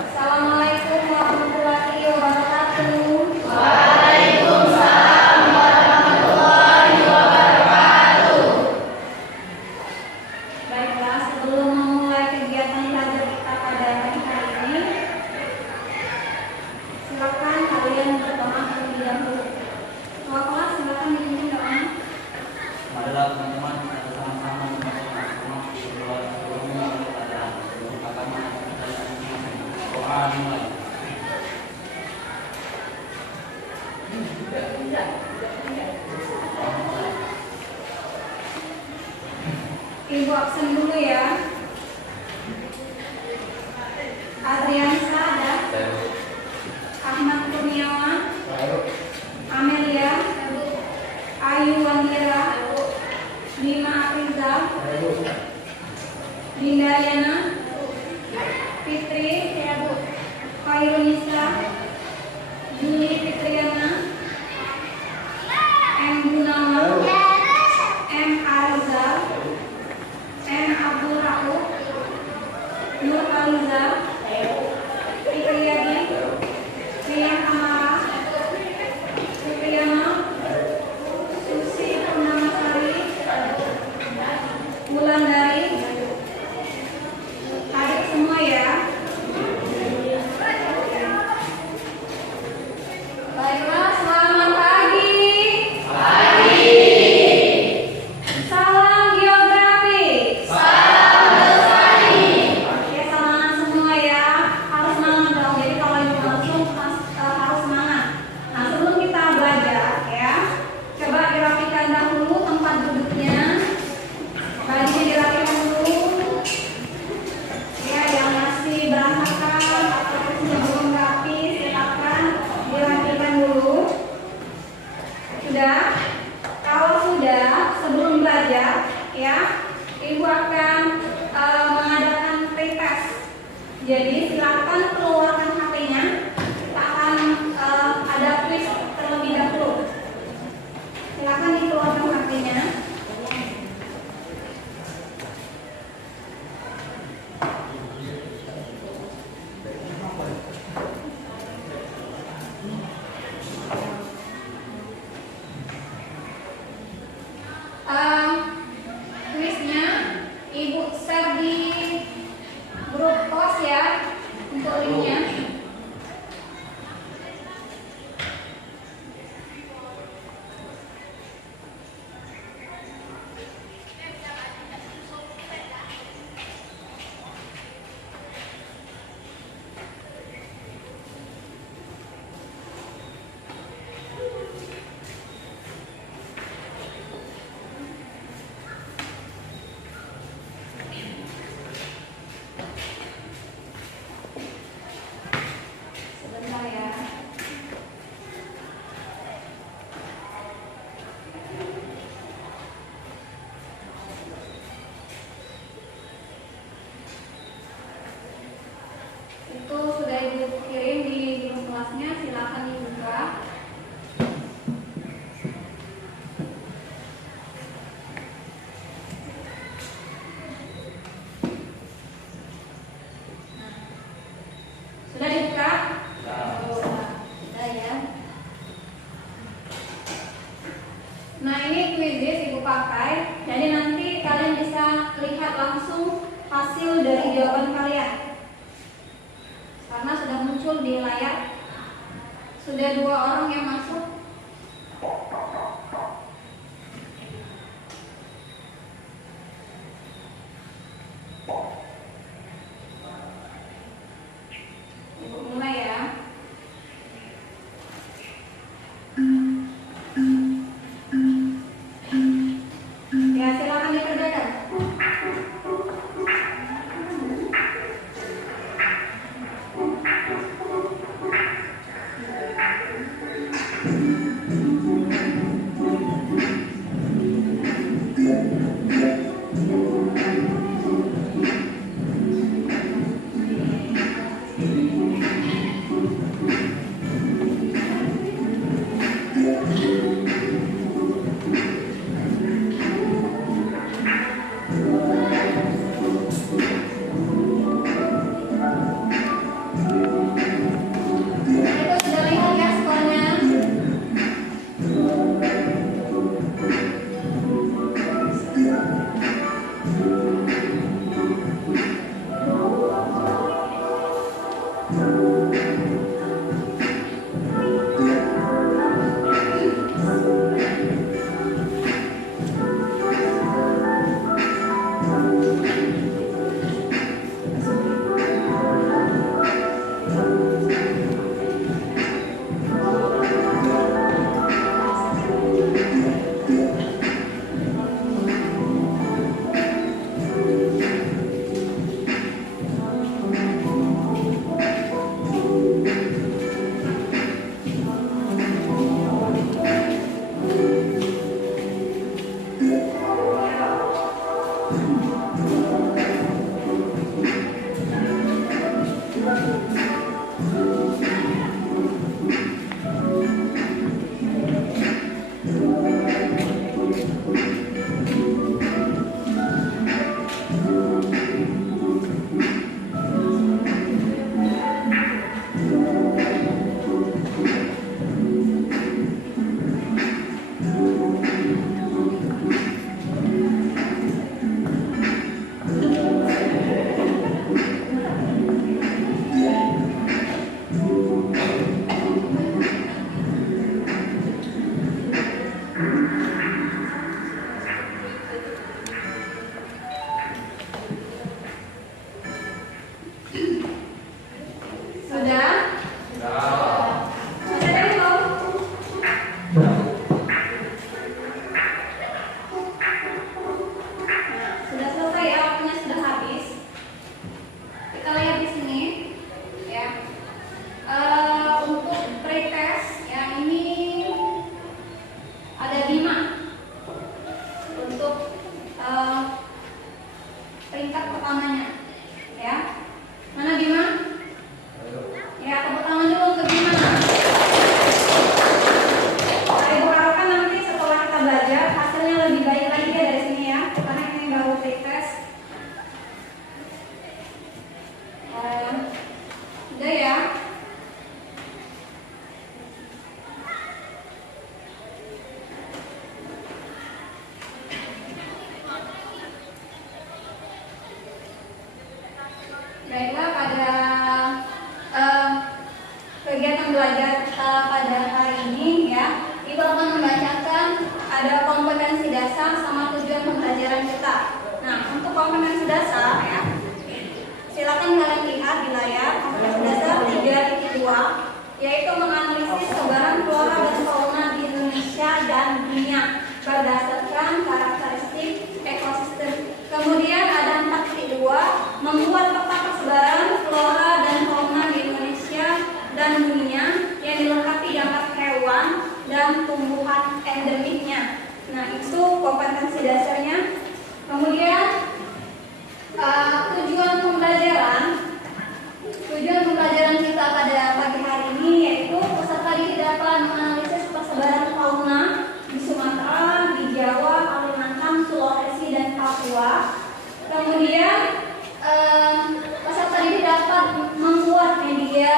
Assalamualaikum warahmatullahi wabarakatuh. Waalaikumsalam warahmatullahi wabarakatuh. Baiklah, sebelum memulai kegiatan belajar kita pada pagi hari ini, silakan kalian berdoa terlebih dahulu. Ketua kelas silakan dipimpin doa. Marilah teman-teman kita sama-sama berdoa sebelumnya kepada agama doa dimulai. Ibu absen dulu ya. Adriansa ada. Ahmad Kurniawan. Amelia. Ayu Wandira. Bima Afrizal. Dinda Yana. Fitri. Khairunisa. Juli Fitriana. M. Gunawan. M. Arizal. M. Abdul Rauf. Nur Aliza. Fitriadi. Rian Amara. Supriyana. Susi Purnamasari. Wulandari. Hadir semua ya. Baiklah, selamat pagi. Salam geografi. Ya, semangat semua ya. Harus semangat dong. Jadi kalau ibu langsung harus semangat. Nah, sebelum kita belajar ya, coba dirapikan dahulu tempat duduknya. Bajunya dirapikan dulu. Ya, yang masih berantakan atau belum rapi, silakan dirapikan dulu. Sudah? Kalau sudah, sebelum belajar ya, ibu akan mengadakan pretest. Jadi silakan keluarkan HP-nya. Kita akan ada quiz terlebih dahulu. Silakan dikeluarkan HP-nya. Kuisnya ibu share di grup kelas ya untuk linknya. Sebentar ya. Itu sudah ibu kirim di grup kelasnya, silakan dibuka. Sudah dibuka? Sudah ya. Nah, ini quizzes ibu pakai. Jadi nanti kalian bisa lihat langsung hasil dari jawaban kalian. Karena sudah muncul di layar. Sudah 2 orang yang masuk. Ibu mulai ya. Ya, silakan dikerjakan. belajar pada hari ini ya, Ibu akan membacakan ada kompetensi dasar sama tujuan pembelajaran kita. Nah, untuk kompetensi dasar ya, silakan kalian lihat di layar. Kompetensi dasar 3.2 yaitu menganalisis sebaran flora dan fauna di Indonesia dan dunia berdasarkan karakteristik ekosistem. Kemudian ada 4.2 membuat peta persebaran flora dan fauna di Indonesia dan dunia yang dilengkapi daftar hewan dan tumbuhan endemiknya. Nah, itu kompetensi dasarnya. Kemudian tujuan pembelajaran kita pada pagi hari ini yaitu peserta didik dapat menganalisis persebaran fauna di Sumatera, di Jawa, Kalimantan, Sulawesi, dan Papua. Kemudian peserta didik dapat membuat media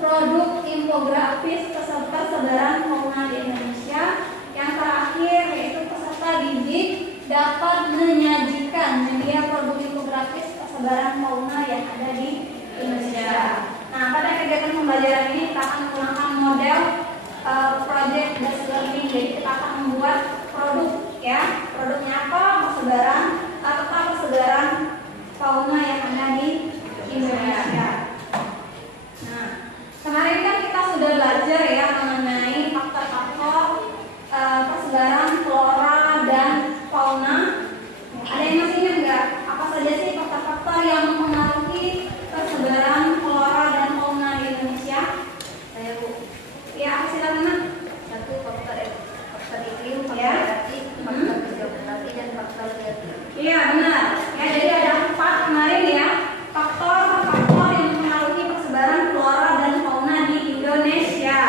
produk infografis persebaran fauna di Indonesia. Yang terakhir yaitu peserta didik dapat menyajikan media produk infografis persebaran fauna yang ada di Indonesia. Nah, pada kegiatan pembelajaran ini kita akan menggunakan model project based learning. Jadi kita akan membuat produk ya. Produknya apa? Persebaran fauna yang ada di Indonesia. Nah, kemarin kan kita sudah belajar ya mengenai faktor-faktor persebaran flora dan fauna. Ada yang masih ingat nggak? Apa saja sih faktor-faktor yang mempengaruhi persebaran flora dan fauna di Indonesia? Saya Bu. Ya, silakan. Satu faktor iklim, faktor Ya. geografi, faktor geografi, dan faktor geografi. Iya benar. Ya, jadi ada 4 kemarin ya faktor-faktor yang mempengaruhi persebaran flora dan fauna di Indonesia.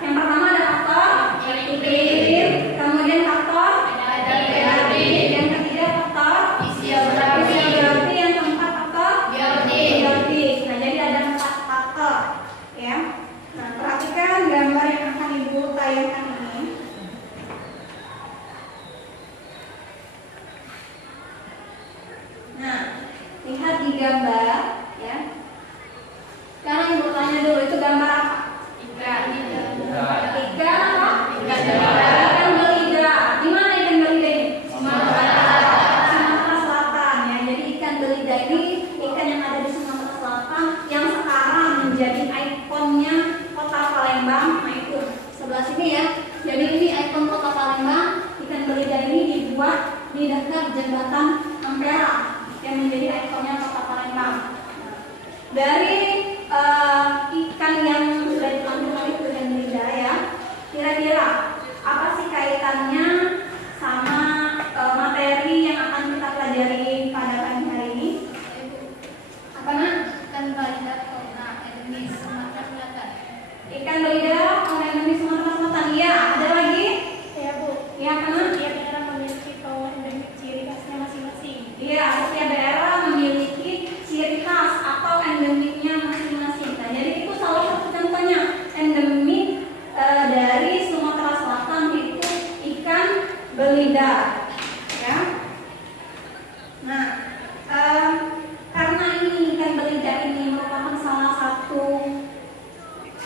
Yang pertama ada faktor iklim, kemudian faktor geografi, yang ketiga faktor Fisiografi. yang keempat faktor geografi. Nah, jadi ada 4 faktor ya. Nah, perhatikan gambar yang akan Ibu tayangkan ini. Nah, lihat di gambar ya. Sekarang Ibu tanya dulu, itu gambar apa? Ikan apa? Ikan belida. Di mana ikan belida ini? Sumatera Selatan ya. Jadi ikan belida ini ikan yang ada di Sumatera Selatan yang sekarang menjadi ikonnya Kota Palembang. Nah, itu sebelah sini ya. Jadi ini ikon Kota Palembang. Ikan belida ini dibuat di dekat jembatan Ampera yang menjadi ikonnya Kota Palembang. Dari ikan yang sudah ditampilkan itu ikan belida ya, kira-kira apa sih kaitannya sama materi yang akan kita pelajari pada pagi hari ini? Apa nak? Ikan belida fauna endemis Sumatera Selatan. Ikan belida fauna endemis Sumatera Selatan. Iya, ada lagi? Ya Bu, Iya, apa nak? setiap daerah memiliki fauna endemik ciri khasnya masing-masing. Iya, setiap daerah memiliki ciri khas atau endemiknya masing-masing. Nah, jadi itu salah satu contohnya endemik dari Sumatera Selatan itu ikan belida, ya. Nah, karena ini ikan belida ini merupakan salah satu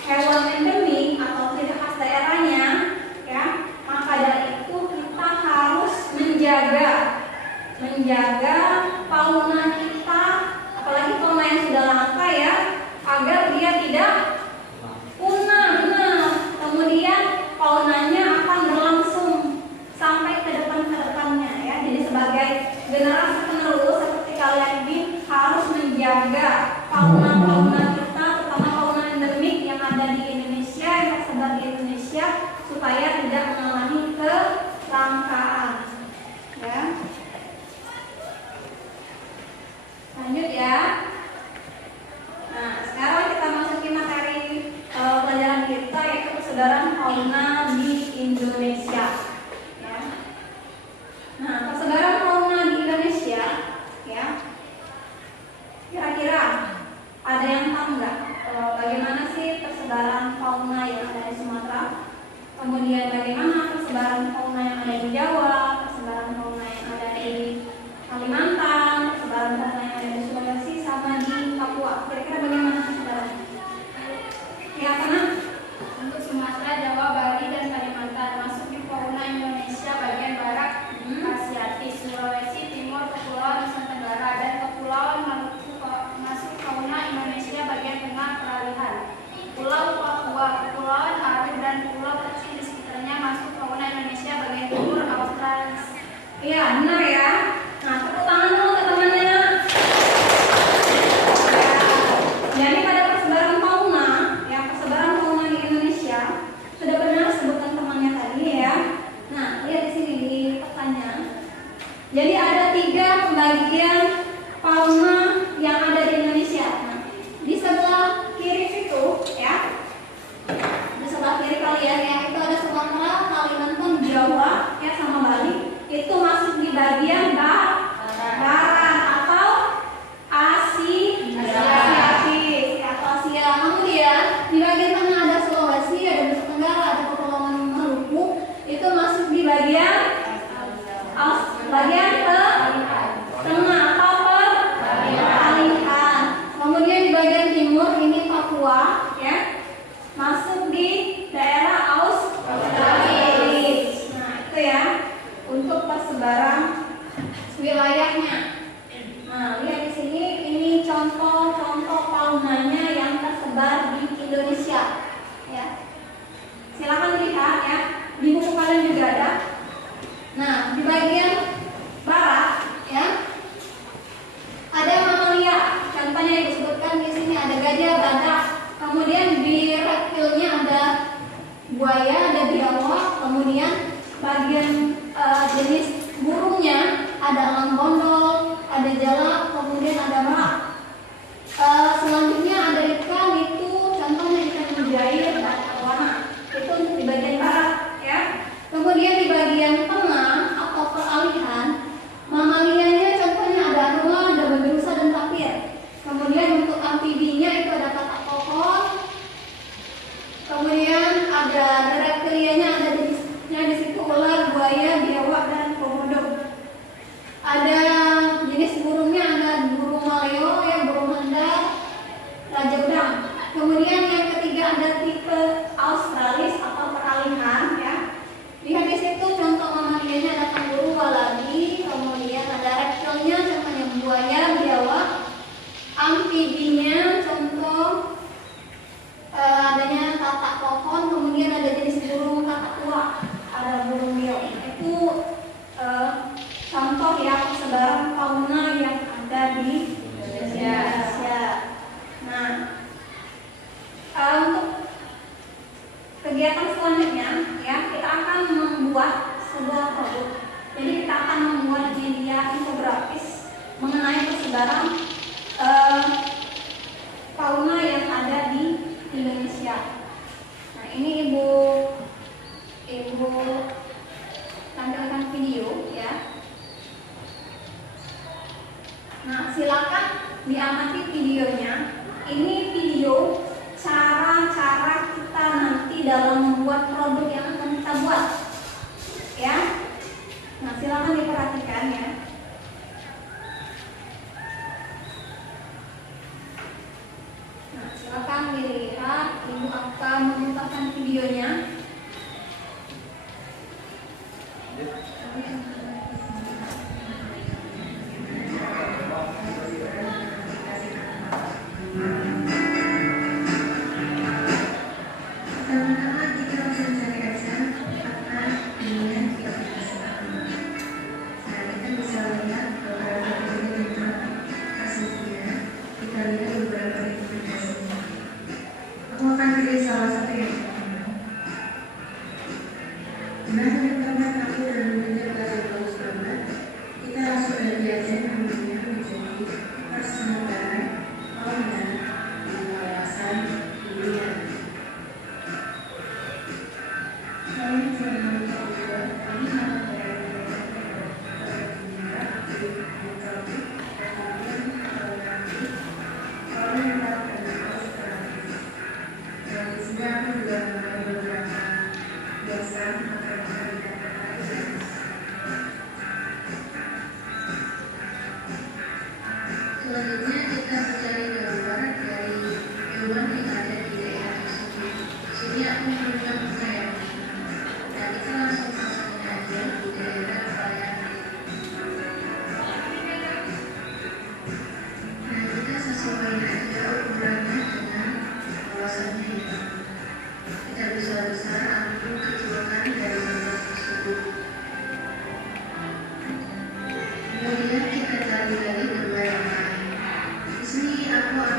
hewan endemik atau ciri khas daerahnya, ya, maka dari itu kita harus menjaga fauna kita, apalagi fauna yang sudah langka ya, agar dia tidak punah. Benar. Kemudian faunanya akan berlangsung sampai ke depannya ya. Jadi sebagai generasi penerus seperti kalian ini harus menjaga fauna kita, terutama fauna endemik yang ada di Indonesia, yang tersebar di Indonesia, supaya tidak mengalami kelangkaan. Ya. Lanjut ya. Nah, sekarang kita masuki materi pelajaran kita yaitu persebaran fauna di Indonesia. Ya. Nah, persebaran fauna di Indonesia, ya. Kira-kira ada yang tahu nggak bagaimana sih persebaran fauna yang ada di Sumatera? Kemudian bagaimana persebaran fauna yang ada di Jawa, persebaran fauna yang ada di Kalimantan, persebaran fauna yang ada di Sulawesi sama di Papua. Kira-kira bagaimana persebarannya? Ya, karena peralihan. Pulau Papua, Kepulauan Aru, dan pulau kecil di sekitarnya masuk fauna Indonesia bagian timur Australia. Iya, benar ya. Nah, tepuk tangan dulu ke temannya. Ya. Jadi pada persebaran fauna, ya persebaran fauna di Indonesia sudah benar sebutkan temannya tadi ya. Nah, lihat di sini di petanya. Jadi ada 3 pembagian fauna yang ada di Indonesia. Nah, di sebelah kiri situ ya, di sebelah kiri kalian ya, itu ada Sumatera, Kalimantan, Jawa, ya sama Bali. Itu masuk di bagian barat atau Asia. Kemudian di bagian tengah ada Sulawesi, ada Nusa Tenggara, ada Kepulauan Maluku. Itu masuk di bagian tengah atau peralihan. Kemudian di bagian timur ini Papua ya, masuk di daerah Australia. Nah, itu ya untuk persebaran wilayahnya. Nah, lihat di sini ini contoh-contoh faunanya yang tersebar di Indonesia ya. Silakan lihat ya, di buku kalian juga ada. Nah, di bagian barat ya, ada mamalia. Contohnya yang disebutkan di sini ada gajah, badak. Kemudian di reptilnya ada buaya, ada biawak. Kemudian bagian jenis burungnya ada elang bondol, ada jalak, kemudian ada merak. Selanjutnya ada ikan, itu contohnya ikan mujair dan arowana. Itu untuk di bagian barat ya. Kemudian di bagian tengah atau peralihan, mamalianya contohnya ada anoa, ada babirusa dan tapir. Kemudian untuk amfibinya itu ada katak kokon. Kemudian ada reptilianya, ada jenisnya di situ ular, buaya, biawak dan komodo. Ada jenis burungnya, ada burung maleo ya, burung handar, raja udang. Kemudian yang ketiga ada tipe australis atau peralihan ya. Lihat di situ contoh mamalianya ada kanguru, walabi. Kemudian ada reptilnya contohnya buaya, biawak. Amfibinya contoh adanya katak kokon. Kemudian ada jenis burung katak tua, ada burung biawak. Itu contoh ya persebaran fauna yang ada di Indonesia. Nah, untuk kegiatan selanjutnya ya, kita akan membuat sebuah produk. Jadi kita akan membuat media infografis mengenai persebaran fauna yang ada di Indonesia. Nah, ini ibu tampilkan video ya. Nah, silakan diamati videonya. Ini video cara-cara kita nanti dalam membuat produk yang akan kita buat ya. Nah, silakan diperhatikan ya. Nah, silakan dilihat, ibu akan memutarkan videonya. Aku akan pilih salah satu yang pertama.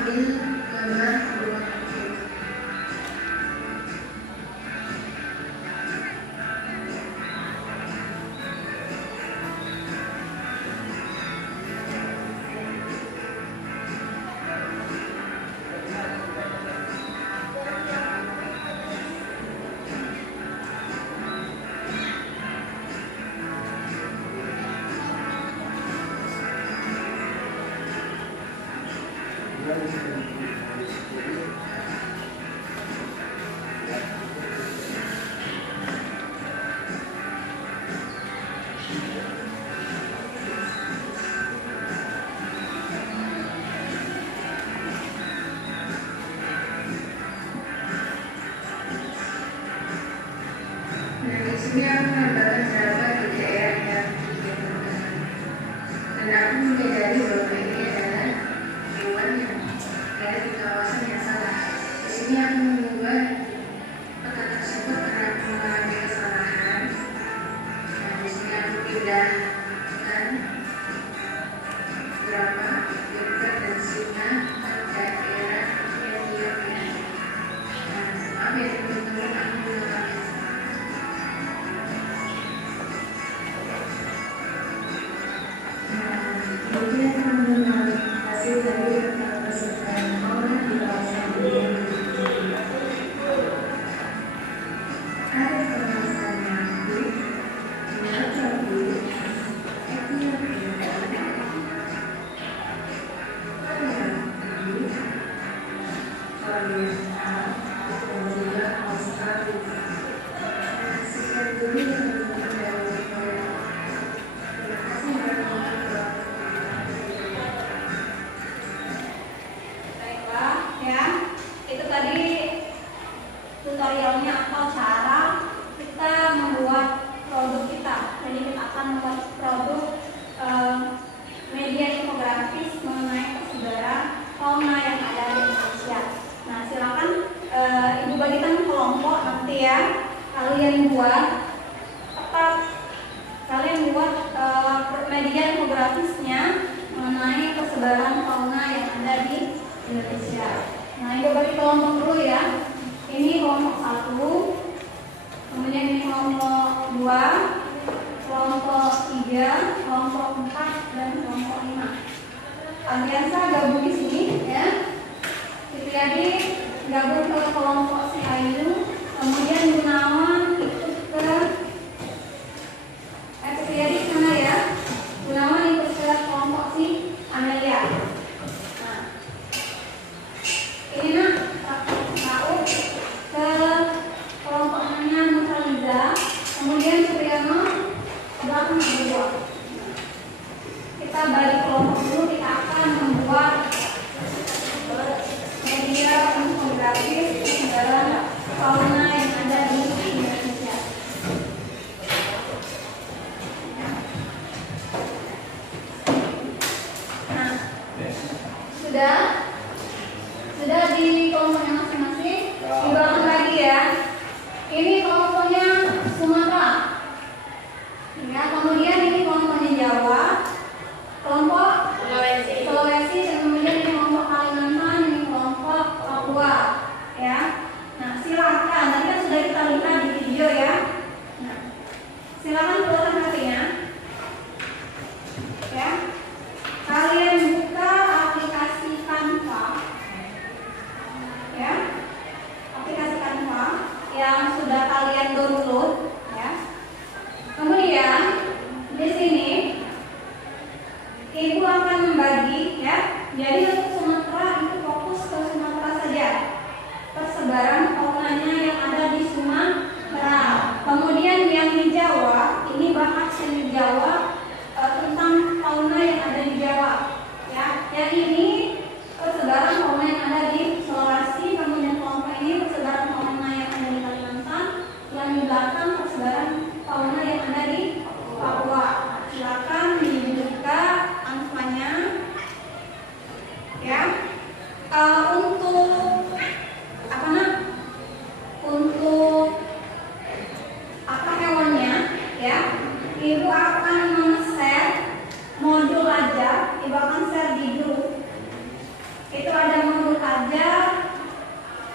mengambil gambar rumah sakit. Nah, di sini aku menambahkan sahabat di daerah yang dibutuhkan. Dan aku menyadari bahwa ini adalah hewan yang ada di kawasan yang salah. Di sini aku membuat peta tersebut karena aku mengalami kesalahan. Nah, di sini aku pindahkan beberapa dokter dan singa ke daerah yang dia pilih. Nah, maaf ya teman-teman, aku mengalami kemudian mengenal hasil dari pesertaan fauna di kawasan ini. Ada kawasan Yahoo, Nacabu, Ethiopia, Arabi, Korea, dan juga Australia. Sekian dulu yang dari saya. Terima kasih warahmatullahi Baiklah ya, itu tadi tutorialnya atau cara kita membuat produk kita. Jadi kita akan membuat produk media infografis mengenai persebaran fauna yang ada di Indonesia. Nah, silakan ibu bagikan kelompok nanti ya. Kalian buat tetap kalian buat media infografisnya mengenai persebaran fauna yang ada di Indonesia. Nah, ibu bagi kelompok dulu ya. Ini kelompok 1, kemudian ini kelompok 2, kelompok 3, kelompok 4, dan kelompok 5. Adiansa gabung di sini ya. Jadi gabung ke kelompok si Ayu, kemudian Gunawan ikut ke Jadi sana ya, Gunawan ikut ke kelompok si Amelia. Nah, ini nak tahu ke kelompok namanya Nurhaliza, kemudian Suryano belakang berdua. Kita balik kelompok dulu, kita akan membuat media infografis persebaran fauna yang ada di Indonesia. Sudah di kelompoknya masing-masing, di belakang lagi ya. Ini kelompoknya Sumatera ya, kemudian ini kelompoknya Jawa, kelompok Sulawesi, dan kemudian ini kelompok Kalimantan, ini kelompok Papua ya. Nah, silakan, tadi kan sudah kita lihat di video ya. Nah, silakan keluarkan hatinya ya. Kalian buka aplikasi Canva ya, aplikasi Canva yang sudah kalian download ya. Kemudian di sini ibu akan membagi ya. Jadi untuk Sumatera itu fokus ke Sumatera saja, persebaran faunanya yang ada di Sumatera. Kemudian yang di Jawa ini bahas yang di Jawa tentang fauna yang ada di Jawa ya. Yang ini persebaran fauna yang ada di Sulawesi, kemudian kelompok ini persebaran fauna yang ada di Kalimantan, yang di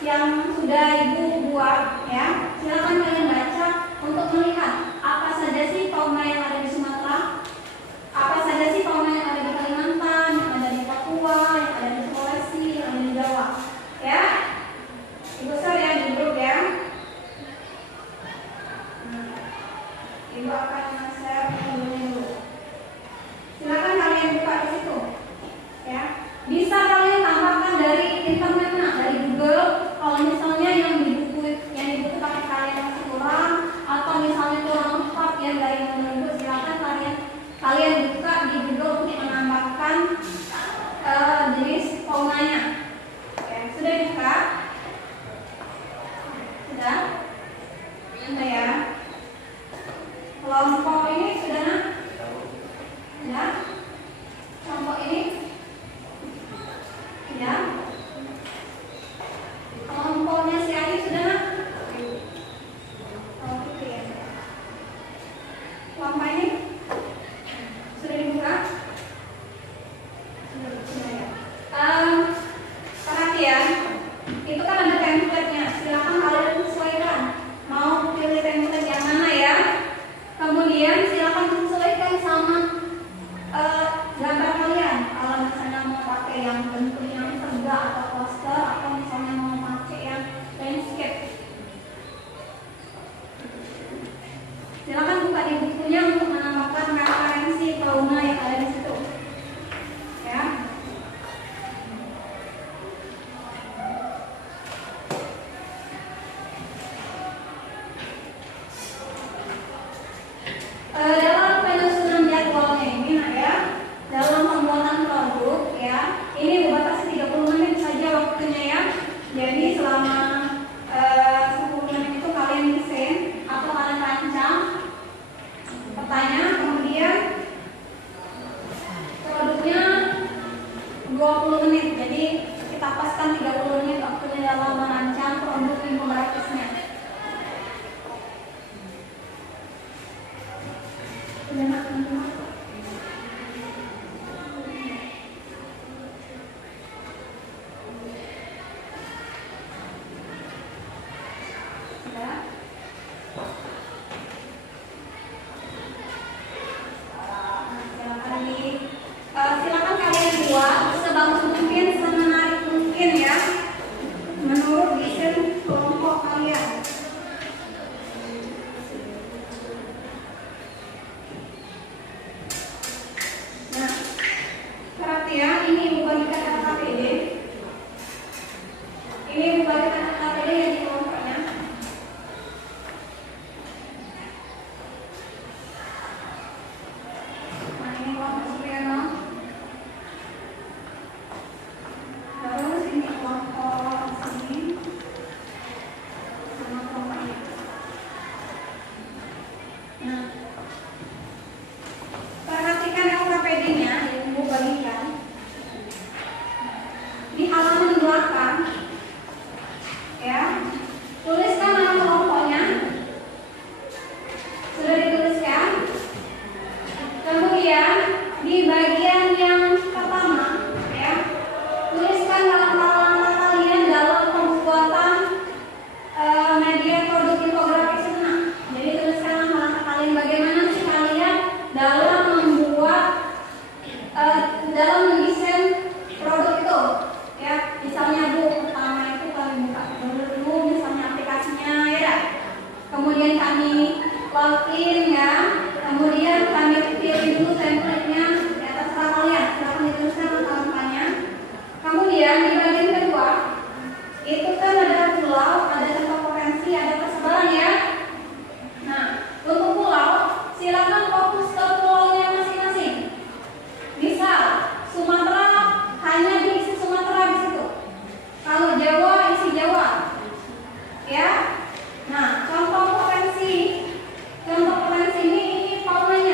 yang sudah Ibu buat ya. Silakan kalian baca untuk melihat apa saja sih fauna yang ada di Sumatera, apa saja sih fauna yang ada di Kalimantan, yang ada di Papua, yang ada di Sulawesi, yang ada di Jawa. Ya, Ibu share ya di grup ya. Ibu akan share dulu. Silakan kalian buka di situ. Ya, bisa kalian tambahkan dari internet, dari Google. Kalau misalnya yang di buku pakai kalian masih kurang, atau misalnya kurang lengkap yang dari menunggu, silakan kalian buka di Google untuk menambahkan jenis faunanya. Ya, sudah dibuka? Sudah? Sudah ya? Kelompok ini sudah nak? Ya? Kelompok ini? Ya? Kelompoknya si Adi sudah nak? Oh, gitu ya. Kelompok ini? Sudah dibuka? Sudah ya. Perhatian, itu kan ada template-nya. Silakan kalian sesuaikan. Mau pilih template yang mana ya? Kemudian silakan sesuaikan sama gambar kalian. Kalau misalnya mau pakai yang bentuk yang tegak atau poster, atau misalnya mau pakai yang landscape, silakan buka di bukunya untuk menambahkan referensi fauna yang ada di situ. Ya. Dalam penyusunan jadwalnya ini ya, dalam pembuatan produk ya, ini dibatasi 30 menit saja waktunya ya. Jadi selama 10 menit itu kalian desain atau kalian rancang petanya, kemudian produknya 20 menit. Jadi kita paskan 30 menit waktunya dalam merancang produk infografisnya. Sudah, teman-teman? Sudah? Silakan kalian buat sebagus mungkin, semenarik mungkin ya, menurut desain kelompok kalian. Nah, perhatian, ini bukan kata KPD. Ini bukan kata KPD yang di kelompoknya. Nah, ini kelompok Supriyono. Terus ini kelompok sini sama kelompok ini. Nah, perhatikan LKPD-nya yang Ibu bagikan di halaman belakang. Ya, tuliskan nama kelompoknya. Sudah dituliskan? Kemudian di bagian yang pertama, ya, tuliskan langkah-langkah kalian dalam pembuatan media produk infografis senang. Jadi tuliskan langkah-langkah kalian bagaimana sih kalian dalam membuat, dalam mendesain produk itu. Ya, misalnya Bu, pertama itu kami buka dulu misalnya aplikasinya ya. Kemudian kami login ya. Kemudian kami pilih dulu template-nya. Ya, terserah kalian. Silakan dituliskan langkah-langkahnya. Kemudian di bagian kedua itu kan ada pulau, ada tempat potensi, ada persebaran ya. Nah, untuk pulau silakan fokus ke pulaunya masing-masing. Misal Sumatera hanya diisi Sumatera di situ. Kalau Jawa isi Jawa. Ya. Nah, contoh potensi ini faunanya.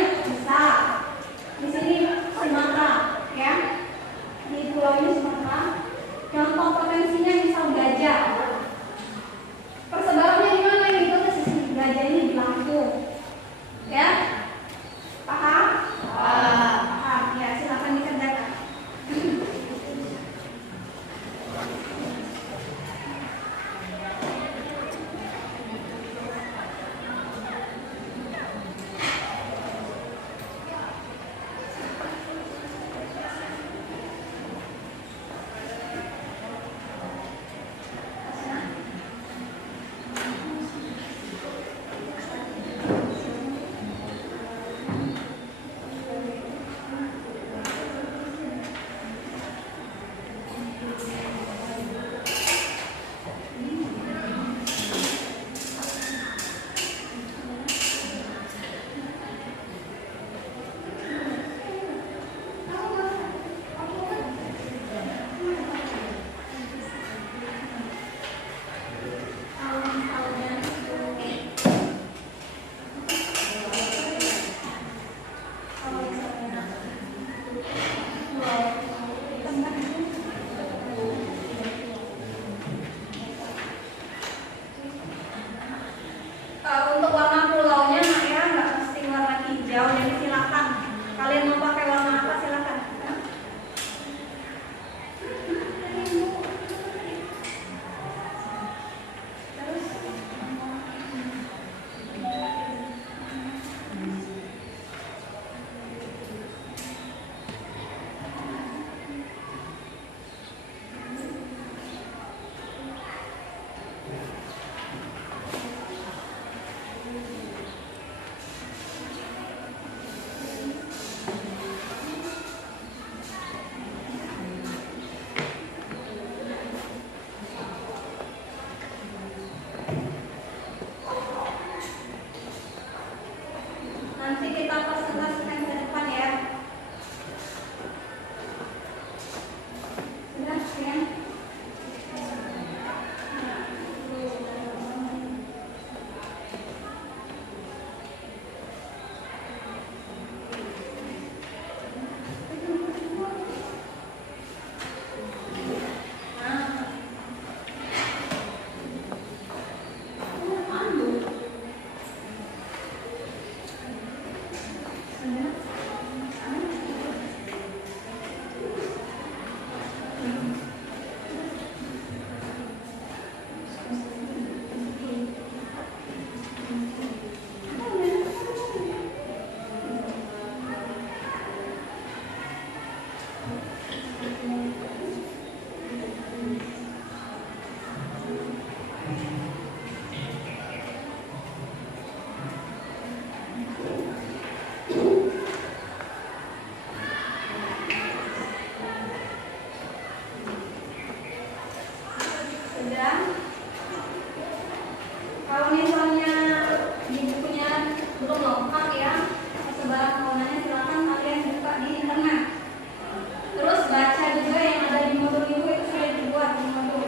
Sudah. Kalau misalnya di bukunya belum lengkap ya, persebaran kawanannya silakan kalian buka di internet. Terus baca juga yang ada di modul ibu itu sudah dibuat di modul.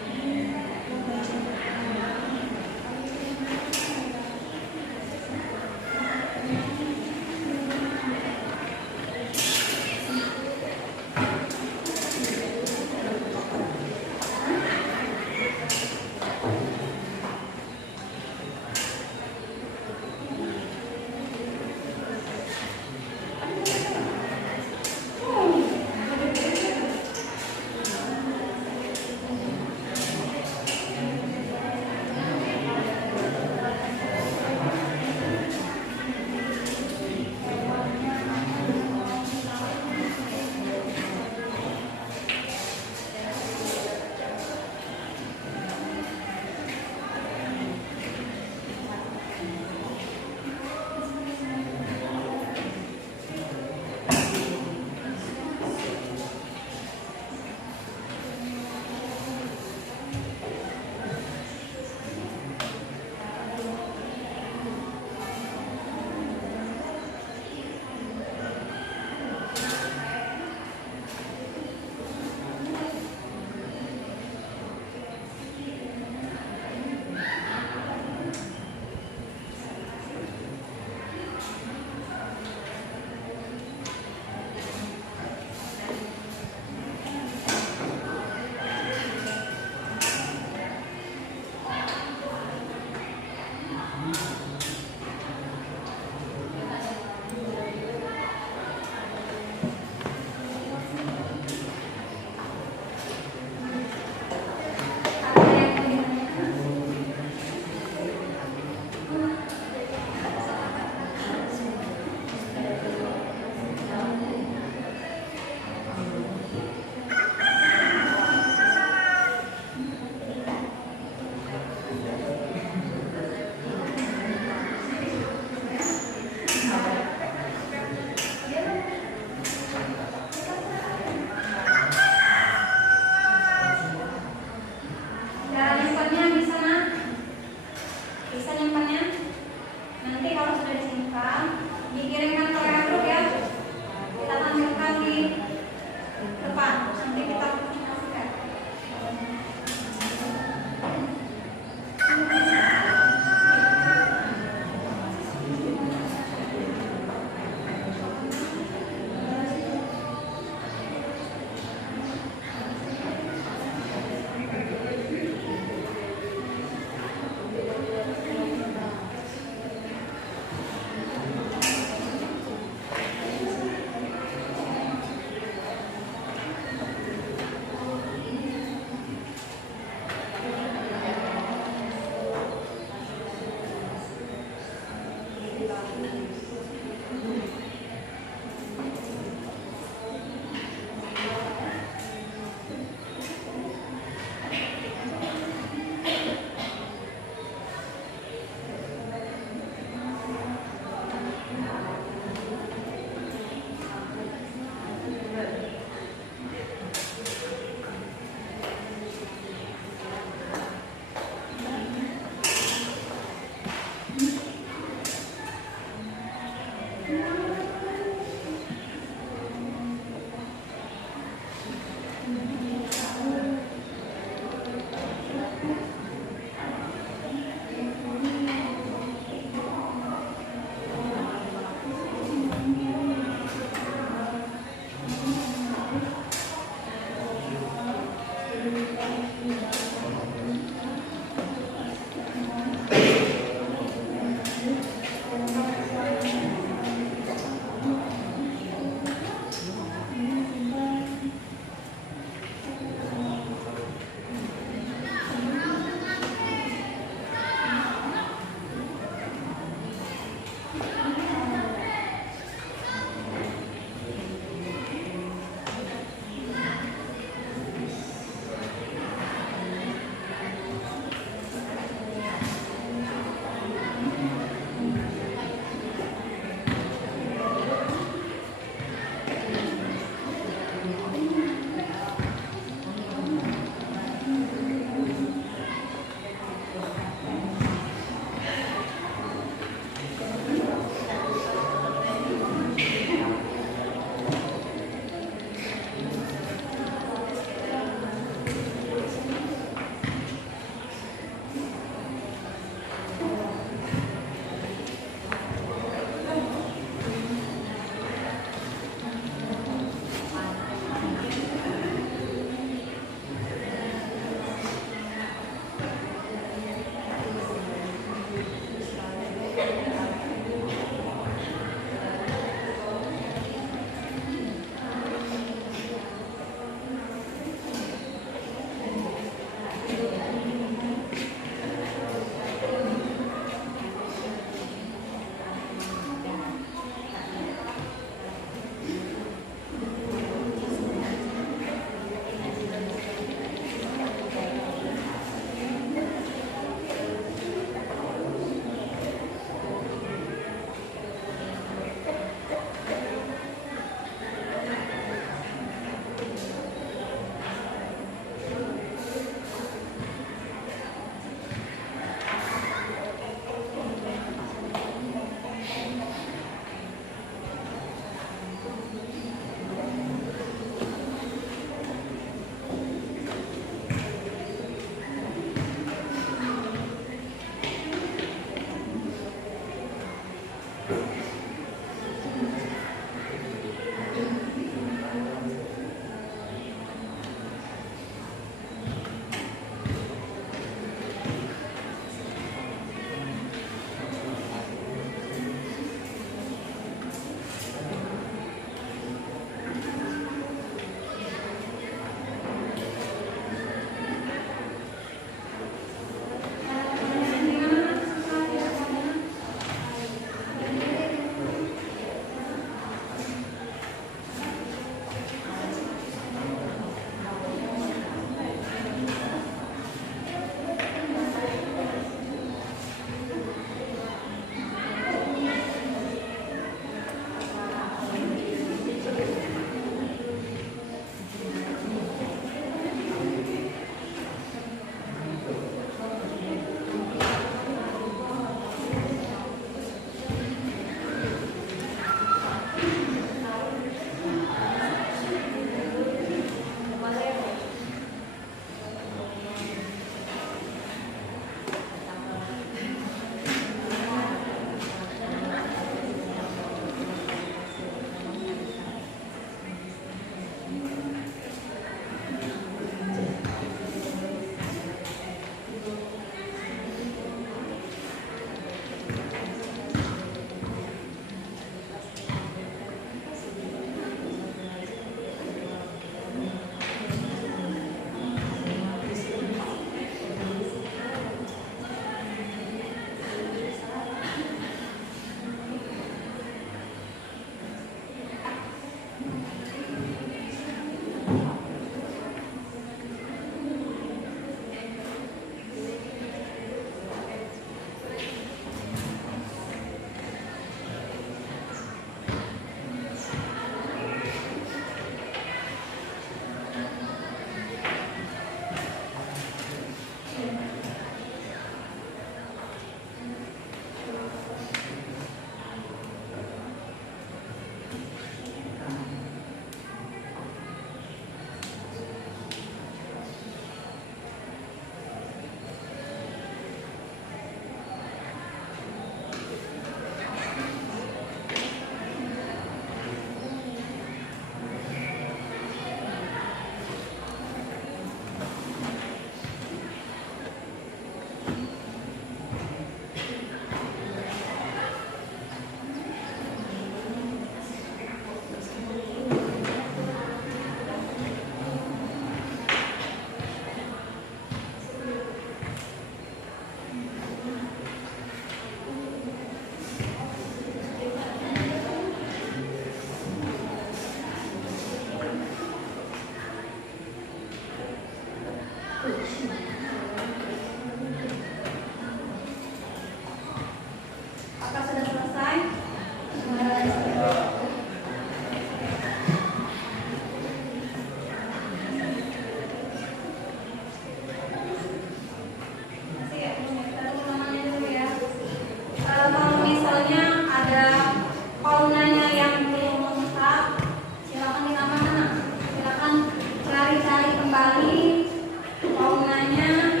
kembali faunanya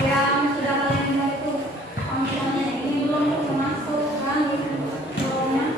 yang sudah kalian lihat itu. Misalnya ini belum termasuk kan faunanya.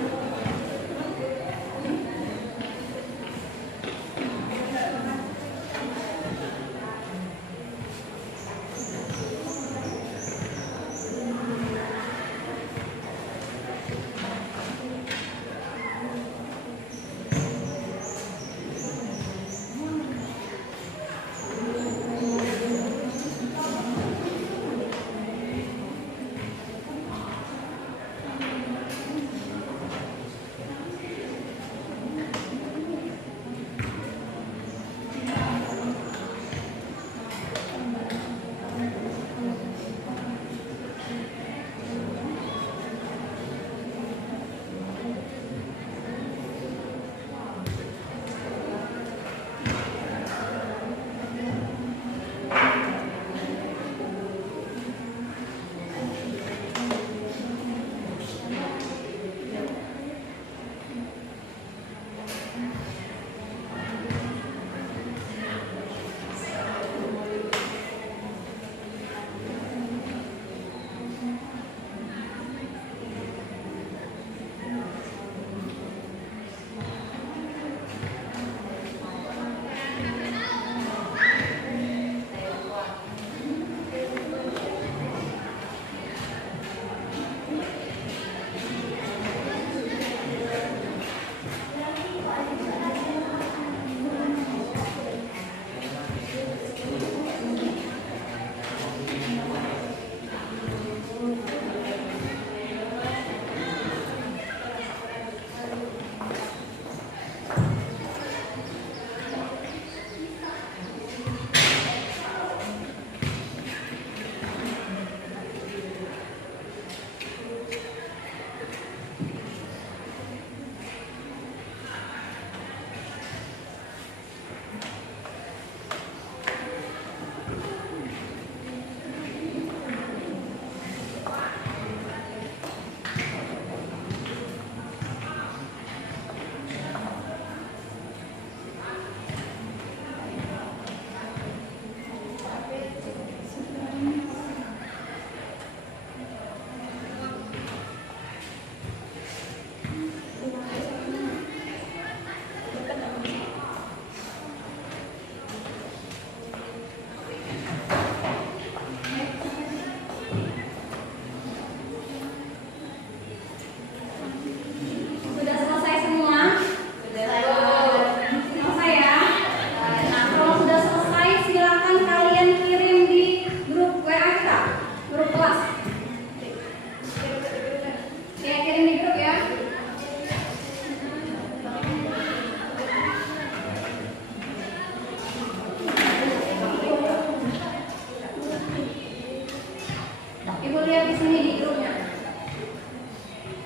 Ibu lihat di sini di grupnya.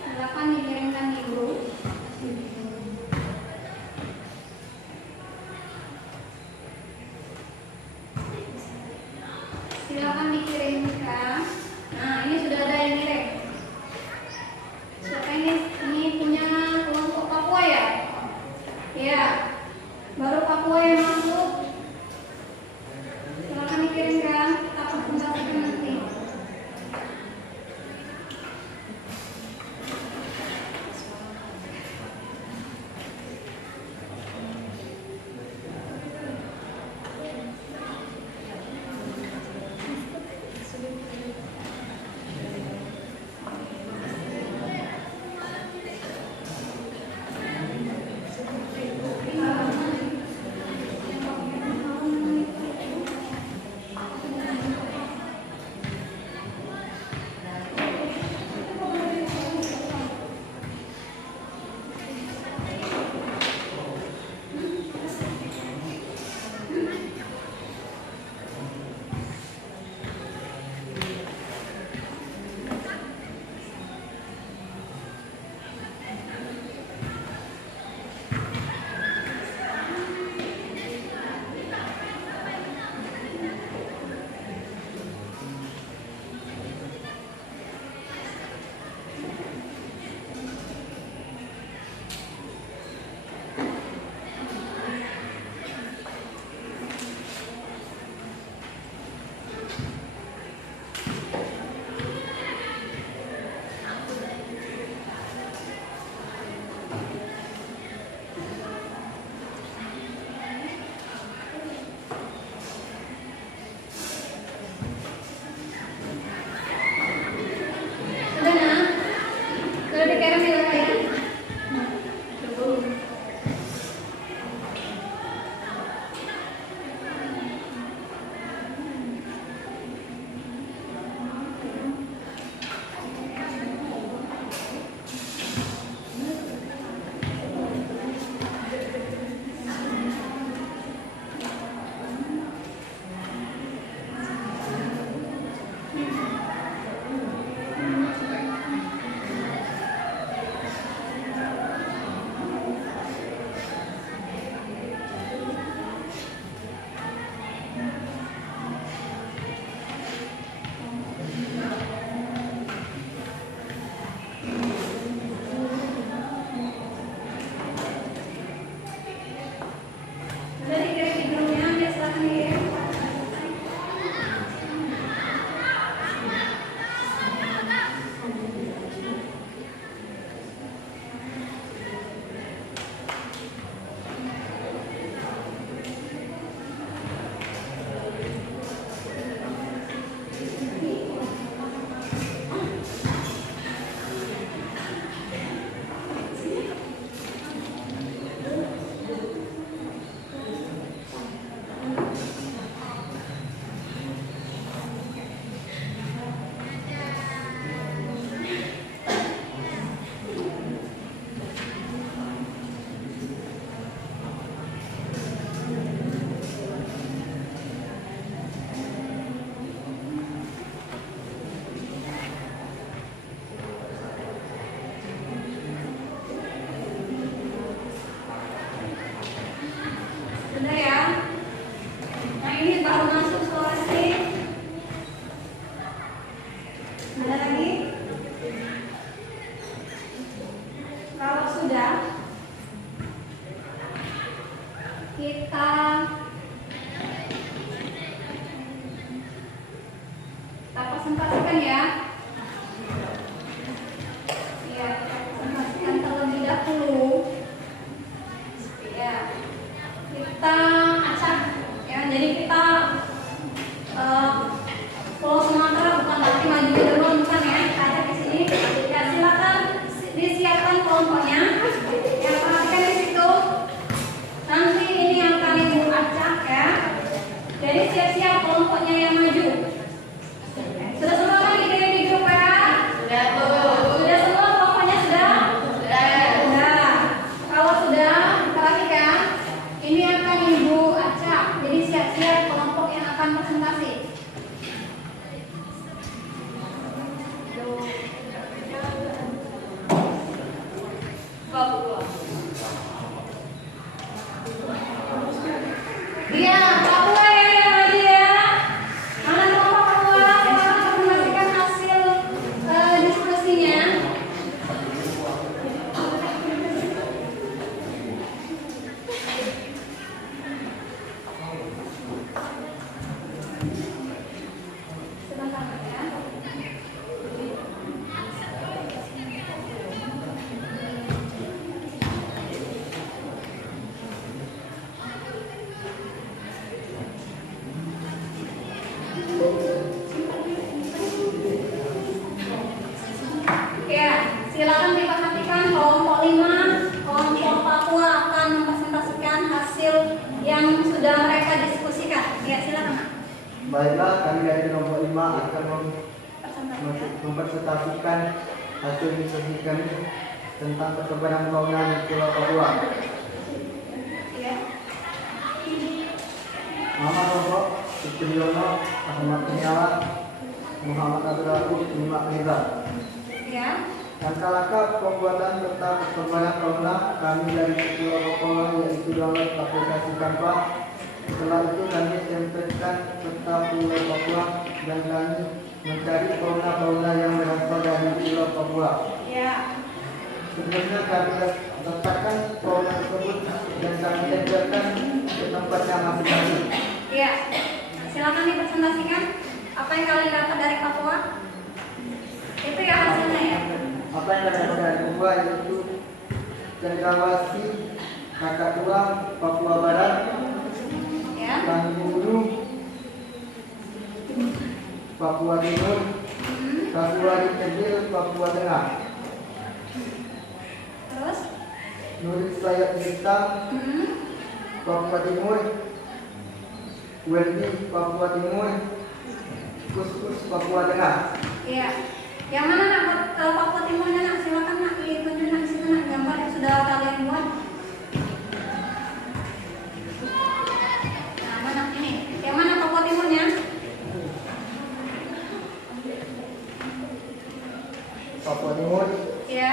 Silakan dikirimkan di grup. Silakan dikirimkan. Nah, ini sudah ada yang kirim. Siapa ini punya kelompok Papua ya? Ya. Baru Papua yang masuk. Silakan dikirimkan. Kita akan presentasikan nanti. Sudah ya. Nah ini baru masuk solusi. Ada lagi? Kalau sudah, kita presentasikan ya. Ya, kita presentasikan terlebih dahulu. Ya, kita acak. Ya, jadi kita Pulau Sumatera bukan berarti maju ke depan, bukan ya. Kita acak di sini. Ya, silakan disiapkan kelompoknya. Ya, perhatikan di situ. Nanti ini akan ibu acak ya. Jadi siap-siap kelompoknya yang maju. Sudah semua kan ide di grup ya? Sudah, Bu. Sudah semua kelompoknya sudah? Sudah. Sudah. Kalau sudah, perhatikan. Ini akan ibu acak. Jadi siap-siap kelompok yang akan presentasi. Iya, Papua ya, maju ya. Mana kelompok Papua? Silakan presentasikan hasil diskusinya. Sebentar ya. Ya, silakan diperhatikan kelompok 5, kelompok Papua akan mempresentasikan hasil yang sudah mereka diskusikan. Ya, silakan. Pak. Baiklah, kami dari kelompok 5 akan Presentasikan. mempresentasikan hasil diskusi kami tentang perkembangan fauna di Pulau Papua. Ya. Nama kelompok Supriyono, Ahmad Kurniawan, Muhammad Abdul Rahman, Nima Riza. Ya. Langkah-langkah pembuatan peta perkembangan fauna kami dari Pulau Papua yaitu download aplikasi Canva. Setelah itu kami tempelkan peta Pulau Papua dan kami mencari fauna-fauna yang berasal dari Pulau Papua. Ya. Sebelumnya kami letakkan fauna tersebut dan kami tempelkan ke tempatnya masing-masing. Ya. Silakan dipresentasikan apa yang kalian dapat dari Papua. Itu ya hasilnya ya. Apa yang ada dari Papua yaitu Cendrawasih, Kakatua, Papua Barat, Ya. Tanggulu, Papua Timur, Kasuari Kecil, Papua Tengah, Terus? Nuris Sayap Hitam, Papua Timur, Welby, Papua Timur, Kuskus, Papua Tengah. Iya. Yang mana nak kalau Papua Timurnya nak silakan nak ditunjuk nak situ nak gambar yang sudah kalian buat. Nah, mana ini? Yang mana Papua Timurnya? Papua Timur, Ya.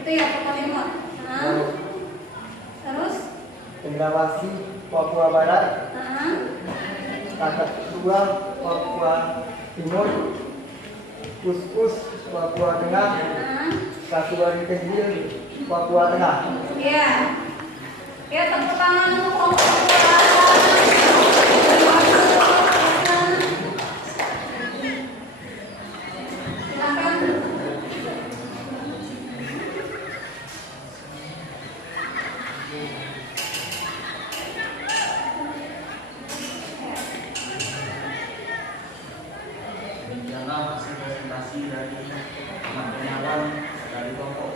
Itu ya Papua Timur. Nah. lalu Terus? Cendrawasih, Papua Barat, Nah. Kakatua, Papua Timur, Kuskus, Papua Tengah, Nah. Kasuari Kecil, Papua Tengah. Iya. Ya, tepuk tangan untuk kelompok Papua. Silakan. Demikianlah hasil presentasi dari Ahmad Kurniawan dari kelompok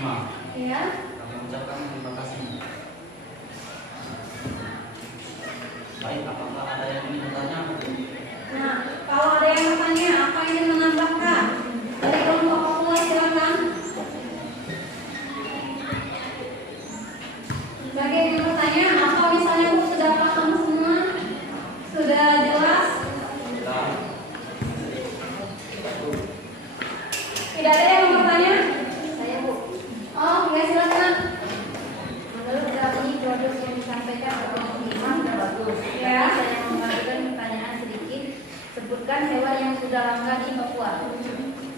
5. Iya. Kami ucapkan terima kasih. Baik, apakah ada yang ingin bertanya? Nah, kalau ada yang bertanya, apa ingin menambahkan dari kelompok Papua, silakan. Bagi yang ingin bertanya, atau misalnya Bu sudah paham semua, sudah jelas, Sudah. tidak ada yang mau bertanya? Saya Bu. Oh, ya silakan.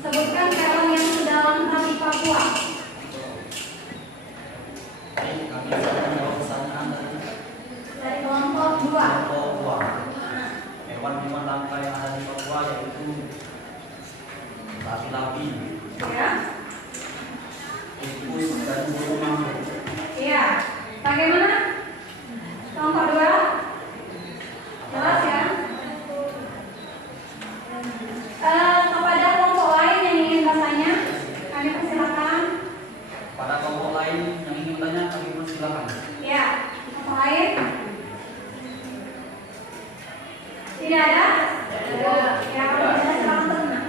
Sebutkan hewan yang sudah langka di Papua. Baik, kami akan menjawab pertanyaan Dari kelompok 2. Papua. Hewan-hewan langka yang ada di Papua yaitu lapi-lapi, Ya. tikus, dan burung mangkuk. Iya. Bagaimana? Kelompok 2? Jelas ya? Kepada kelompok lain yang ingin bertanya, kami persilakan. Pada kelompok lain yang ingin bertanya, kami persilakan. Ya, kelompok lain? Tidak ada? Ya, kalau tidak silakan tenang.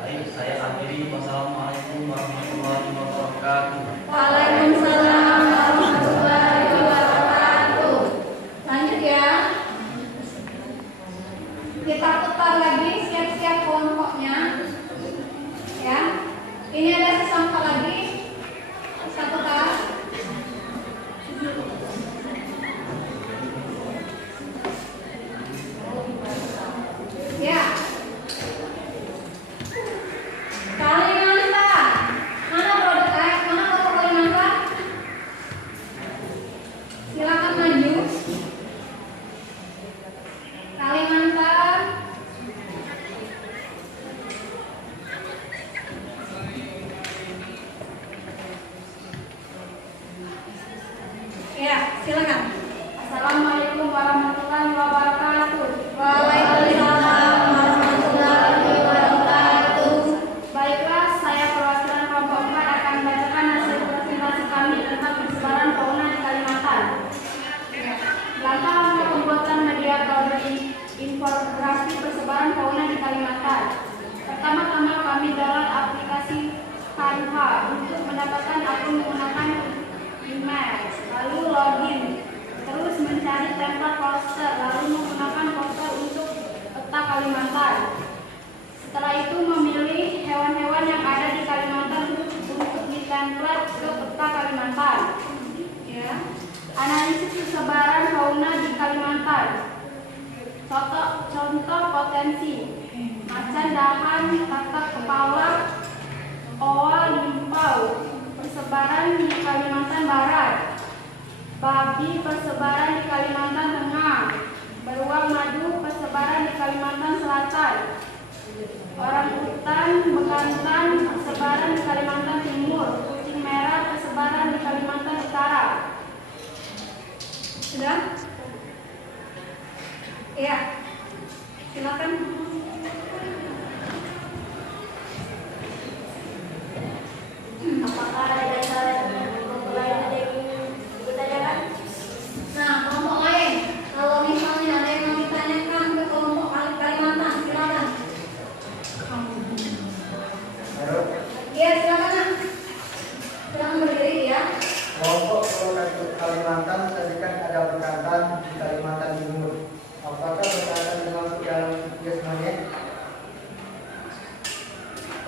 Baik, saya akhiri. Wassalamualaikum warahmatullahi wabarakatuh. Waalaikumsalam warahmatullahi wabarakatuh. Lanjut ya. Kita putar lagi, siap-siap kelompoknya. Ya. Ini ada sesangka lagi. Kita putar. Ya. Kalimantan. Mana produk mana kota Kalimantan? Silakan maju. Kalimantan. Ya, silakan. Assalamualaikum warahmatullahi wabarakatuh. Waalaikumsalam warahmatullahi wabarakatuh. Baiklah, saya perwakilan kelompok 4 akan membacakan hasil presentasi kami tentang persebaran fauna di Kalimantan. Langkah-langkah pembuatan media infografi persebaran fauna di Kalimantan. Pertama-tama kami download aplikasi Canva untuk mendapatkan akun menggunakan email, lalu login, terus mencari template poster, lalu menggunakan poster untuk peta Kalimantan. Setelah itu memilih hewan-hewan yang ada di Kalimantan untuk ditemplate ke peta Kalimantan. Ya. Analisis persebaran fauna di Kalimantan. Contoh potensi: macan dahan, kakak kepala, oa limpau. Persebaran di Kalimantan Barat. Babi persebaran di Kalimantan Tengah. Beruang madu persebaran di Kalimantan Selatan. Orang hutan bekantan persebaran di Kalimantan Timur. Kucing merah persebaran di Kalimantan Utara. Sudah? Iya. Silakan. Apakah ada dasar kelompok lain ada yang ingin ditanyakan? Nah, kelompok lain. Kalau misalnya ada yang mau ditanyakan ke kelompok Kalimantan, silakan. Halo, Iya, silakan. Nak. Silakan berdiri ya. kelompok Kalimantan tadi kan ada bekantan di Kalimantan Timur. Apakah bekantan termasuk dalam bias monyet?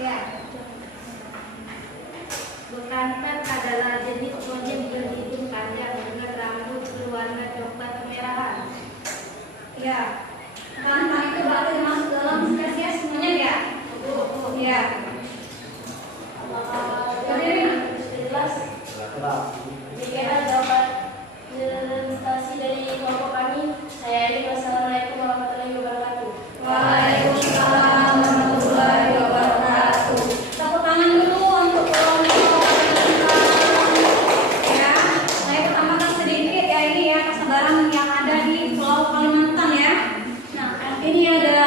Ya. Bekantan adalah jenis monyet berhidung panjang dengan rambut berwarna coklat kemerahan. Ya. Bekantan itu berarti masuk dalam spesies monyet ya? Ya. Berdiri. Jelas. Demikian jawaban presentasi dari kelompok kami. Saya Edi. Wassalamualaikum warahmatullahi wabarakatuh. Waalaikumsalam warahmatullahi wabarakatuh. Tepuk tangan dulu untuk kelompok Kalimantan. Ya, saya tambahkan sedikit ya ini ya persebaran yang ada di Pulau Kalimantan ya. Nah, ini ada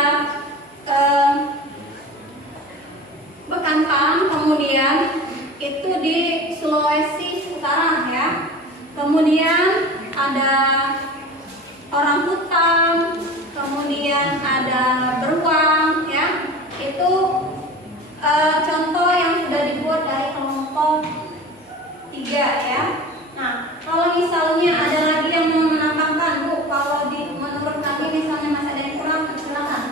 bekantan, kemudian itu di Sulawesi Utara ya. Kemudian ada orang hutan, kemudian ada beruang ya. Itu contoh yang sudah dibuat dari kelompok 3 ya. Nah, kalau misalnya ada lagi yang mau menambahkan Bu, kalau menurut kami misalnya masih ada yang kurang, silakan.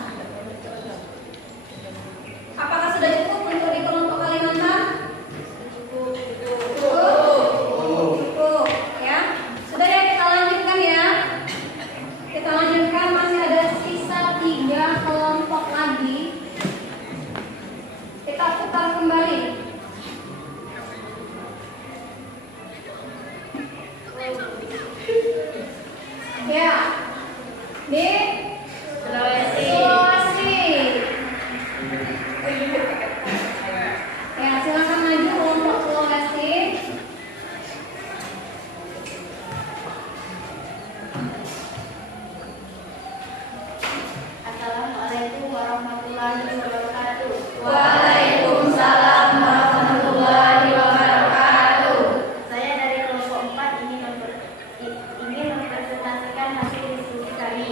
Apakah sudah cukup untuk di kelompok Kalimantan? Cukup ya. Sudah ya, kita lanjutkan ya. Kita lanjutkan, masih ada sisa 3 kelompok Ya. Di Sulawesi. Sulawesi. Ya, silakan maju kelompok Sulawesi. Assalamualaikum warahmatullahi wabarakatuh. Waalaikumsalam warahmatullahi wabarakatuh. Saya dari kelompok 4 ingin mempresentasikan hasil diskusi kami.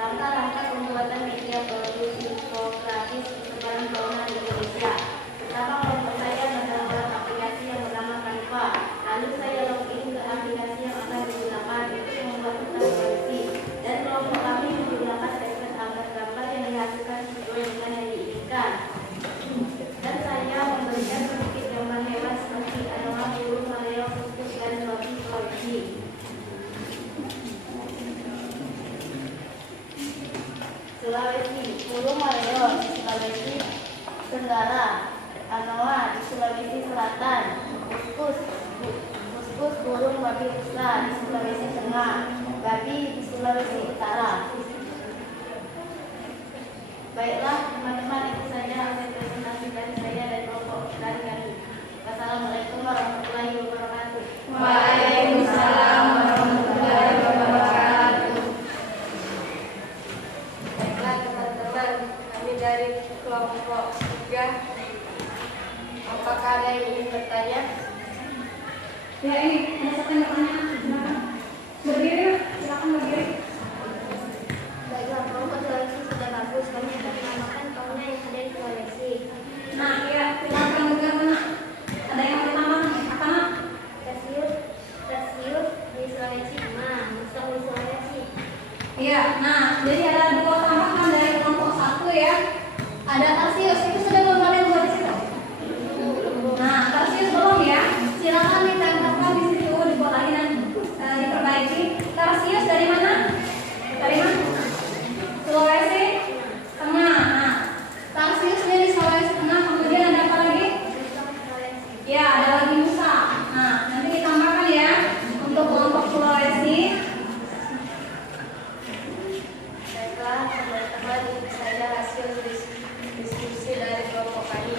Langkah-langkah pembuatan media bagus infografis persebaran fauna di Indonesia. Pertama, kelompok saya mendownload aplikasi yang bernama Canva. Lalu saya login ke aplikasi yang akan digunakan untuk membuat infografis. Dan kelompok kami menggunakan template agar gambar yang dihasilkan sesuai dengan yang diinginkan. Dan saya memberikan sedikit gambar hewan seperti anoa, burung, maleo, kukus, dan babi Sulawesi. Sulawesi, burung maleo di Sulawesi Tenggara, anoa di Sulawesi Selatan, kuskus burung babi rusa di Sulawesi Tengah, babi di Sulawesi Utara. Baiklah teman-teman, itu saja hasil presentasi dari saya dan kelompok dari kami. Wassalamualaikum warahmatullahi wabarakatuh. Waalaikumsalam warahmatullahi wabarakatuh. Baiklah teman-teman, kami dari kelompok 3. Apakah ada yang ingin bertanya? Ya, ini ada satu yang bertanya. Silakan. Berdiri, silakan berdiri. Baiklah, kelompok Sulawesi sudah bagus. Kami akan menamakan fauna yang ada di Sulawesi. Nah, ya, silakan bagaimana? Ada yang pertama, apa nak? Tarsius di Sulawesi Musang di Sulawesi. Iya, nah, jadi ada 2 tambahan dari kelompok 1 ya. Ada tarsius, itu sudah belum kalian buat di situ? Nah, tarsius belum ya. Silakan ditambahkan di situ, dibuat lagi dan diperbaiki. Tarsius dari mana? Dari mana? Sulawesi Tengah. Nah, tarsius ini di Sulawesi Tengah. Kemudian ada apa lagi? Ya, ada lagi Musa. Nah, nanti ditambahkan ya untuk kelompok Sulawesi. Baiklah teman-teman, ini saja hasil diskusi dari kelompok kami.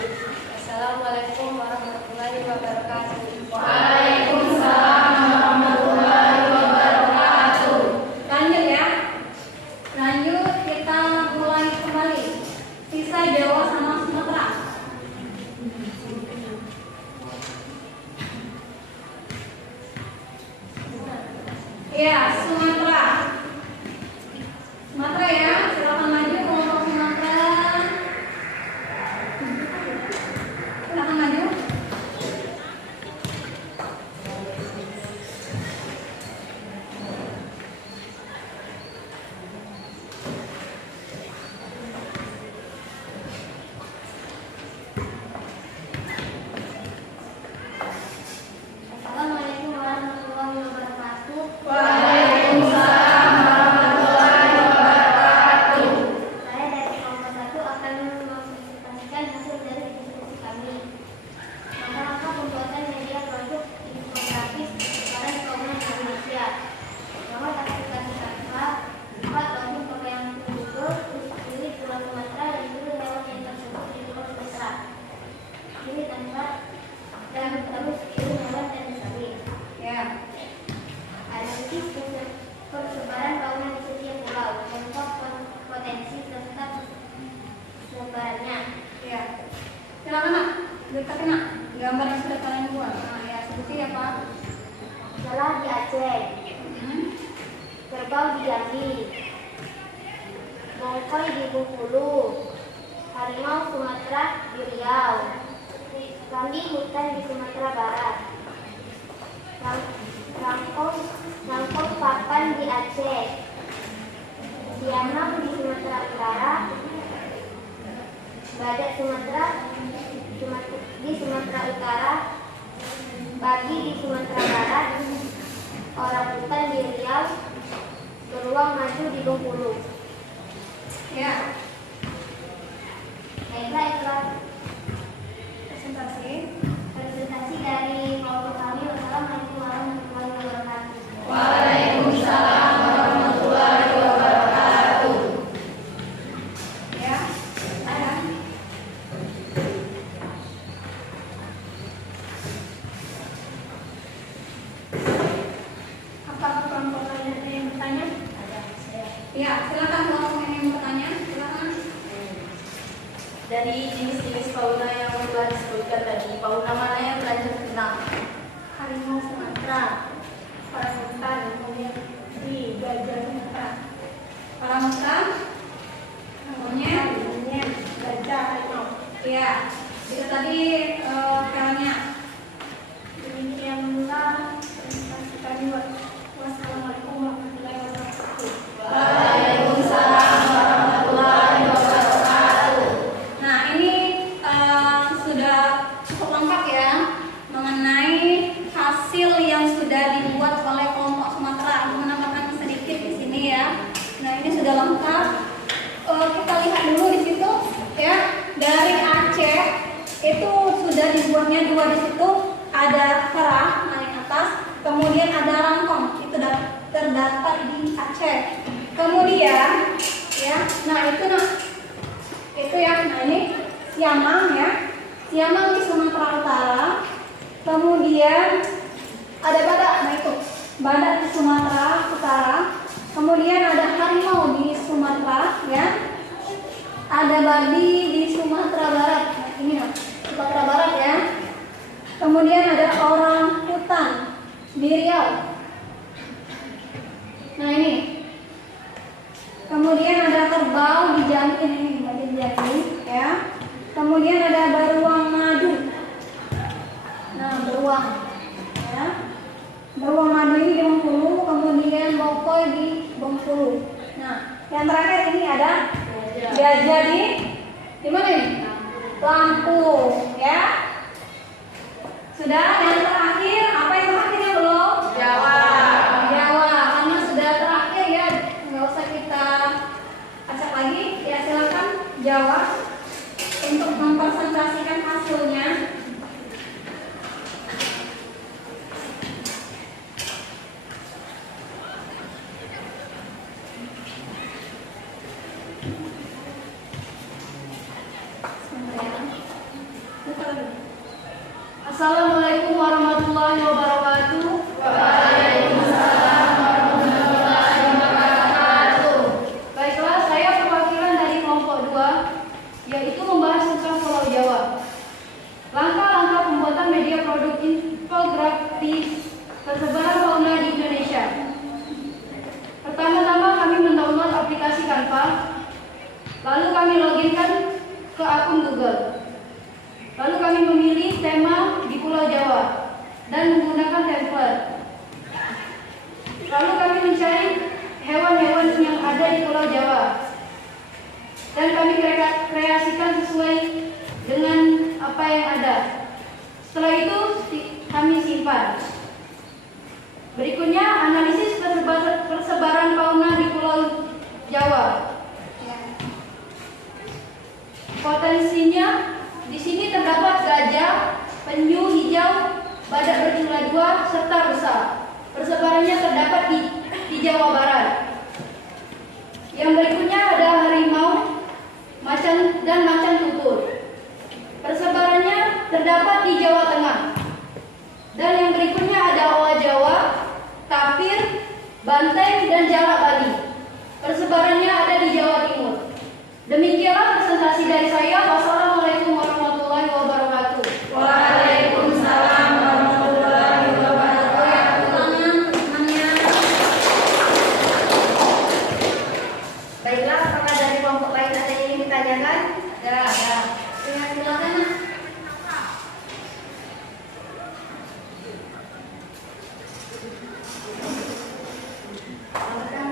Assalamualaikum warahmatullahi wabarakatuh. Waalaikumsalam warahmatullahi wabarakatuh. Lanjut ya. Lanjut kita mulai kembali. Sisa Jawa sama Sumatera. Iya, Sumatera. Sumatera ya, silakan maju kelompok Sumatera. Silakan maju. Assalamualaikum warahmatullahi wabarakatuh. Waalaikumsalam warahmatullahi wabarakatuh. Saya dari kelompok 1 akan mempresentasikan hasil dari diskusi kami. Langkah-langkah pembuatan media produk infografis persebaran fauna di Indonesia. Pertama, aplikasi Canva. 4, login pakai yang Google. Pilih Pulau Sumatera dan pilih hewan yang tersebut di Pulau Sumatera. Pilih tempat dan terus pilih hewan dan kami. Ya. Analisis persebaran fauna di setiap pulau, contoh potensi serta persebarannya. Ya. Silakan nak. Dekati nak. Gambar yang sudah kalian buat. Nah, ya seperti apa? Jalah di Aceh, kerbau di Jambi, bongkoi di Bengkulu, harimau Sumatera di Riau, kambing hutan di Sumatera Barat, rangkong papan di Aceh, siamang di Sumatera Utara, badak Sumatera di Sumatera Utara, babi di Sumatera Barat, orang hutan di Riau, beruang maju di Bengkulu. Ya. Baiklah, itulah Presentasi. presentasi dari kelompok kami. Wassalamualaikum warahmatullahi wabarakatuh. Dari jenis-jenis fauna yang telah disebutkan tadi, fauna mana yang terancam punah? Harimau Sumatera, orangutan, kemudian di gajah Sumatera, Orangutan, monyet, monyet, gajah, harimau. ya. Itu tadi hewannya. Demikianlah presentasi kami. Wassalamualaikum warahmatullahi wabarakatuh. Waalaikumsalam warahmatullahi wabarakatuh. Nah, ini sudah cukup lengkap ya mengenai hasil yang sudah dibuat oleh kelompok Sumatera. Aku menambahkan sedikit di sini ya. Nah, ini sudah lengkap. Kita lihat dulu di situ ya. Dari Aceh itu sudah dibuatnya 2 di situ. Ada kerah paling atas, kemudian ada rangkong. Itu terdapat di Aceh. Kemudian ya, nah itu ya, nah ini siamang ya, siamang di Sumatera Utara. Kemudian ada badak, nah itu badak di Sumatera Utara. Kemudian ada harimau di Sumatera ya, ada babi di Sumatera Barat. Nah, ini Sumatera Barat ya. Kemudian ada orang hutan di Riau. Nah ini. Kemudian ada kerbau di Jambi, ini di bagian Jambi ya. Kemudian ada beruang madu. Nah, beruang ya. Beruang madu ini di Bengkulu, kemudian bokoi di Bengkulu. Nah, yang terakhir ini ada gajah di mana ini? Lampung ya. Sudah, yang terakhir, apa yang terakhirnya belum? Jawa, karena sudah terakhir ya, nggak usah kita acak lagi. Ya silakan jawab untuk mempresentasikan hasilnya. Assalamualaikum warahmatullahi wabarakatuh. Waalaikumsalam warahmatullahi wabarakatuh. Baiklah, saya perwakilan dari kelompok 2, yaitu membahas tentang Pulau Jawa. Langkah-langkah pembuatan media produk infografis persebaran fauna di Indonesia. Pertama-tama kami mendownload aplikasi Canva, lalu kami loginkan ke akun Google. Lalu kami memilih tema di Pulau Jawa dan menggunakan template. Lalu kami mencari hewan-hewan yang ada di Pulau Jawa dan kami kreasikan sesuai dengan apa yang ada. Setelah itu kami simpan. Berikutnya analisis persebaran fauna di Pulau Jawa. Potensinya di sini terdapat gajah, penyu hijau, badak berjumlah 2 serta rusa. Persebarannya terdapat di Jawa Barat. Yang berikutnya ada harimau, macan dan macan tutul. Persebarannya terdapat di Jawa Tengah. Dan yang berikutnya ada owa Jawa, tapir, banteng dan jalak Bali. Persebarannya ada di Jawa Timur. Demikianlah presentasi dari saya. Wassalamualaikum warahmatullahi wabarakatuh. Waalaikumsalam warahmatullahi wabarakatuh. Ya, ulangan temannya. Baiklah, apakah dari kelompok lain ada yang ingin ditanyakan? Ya. Ya, silakan.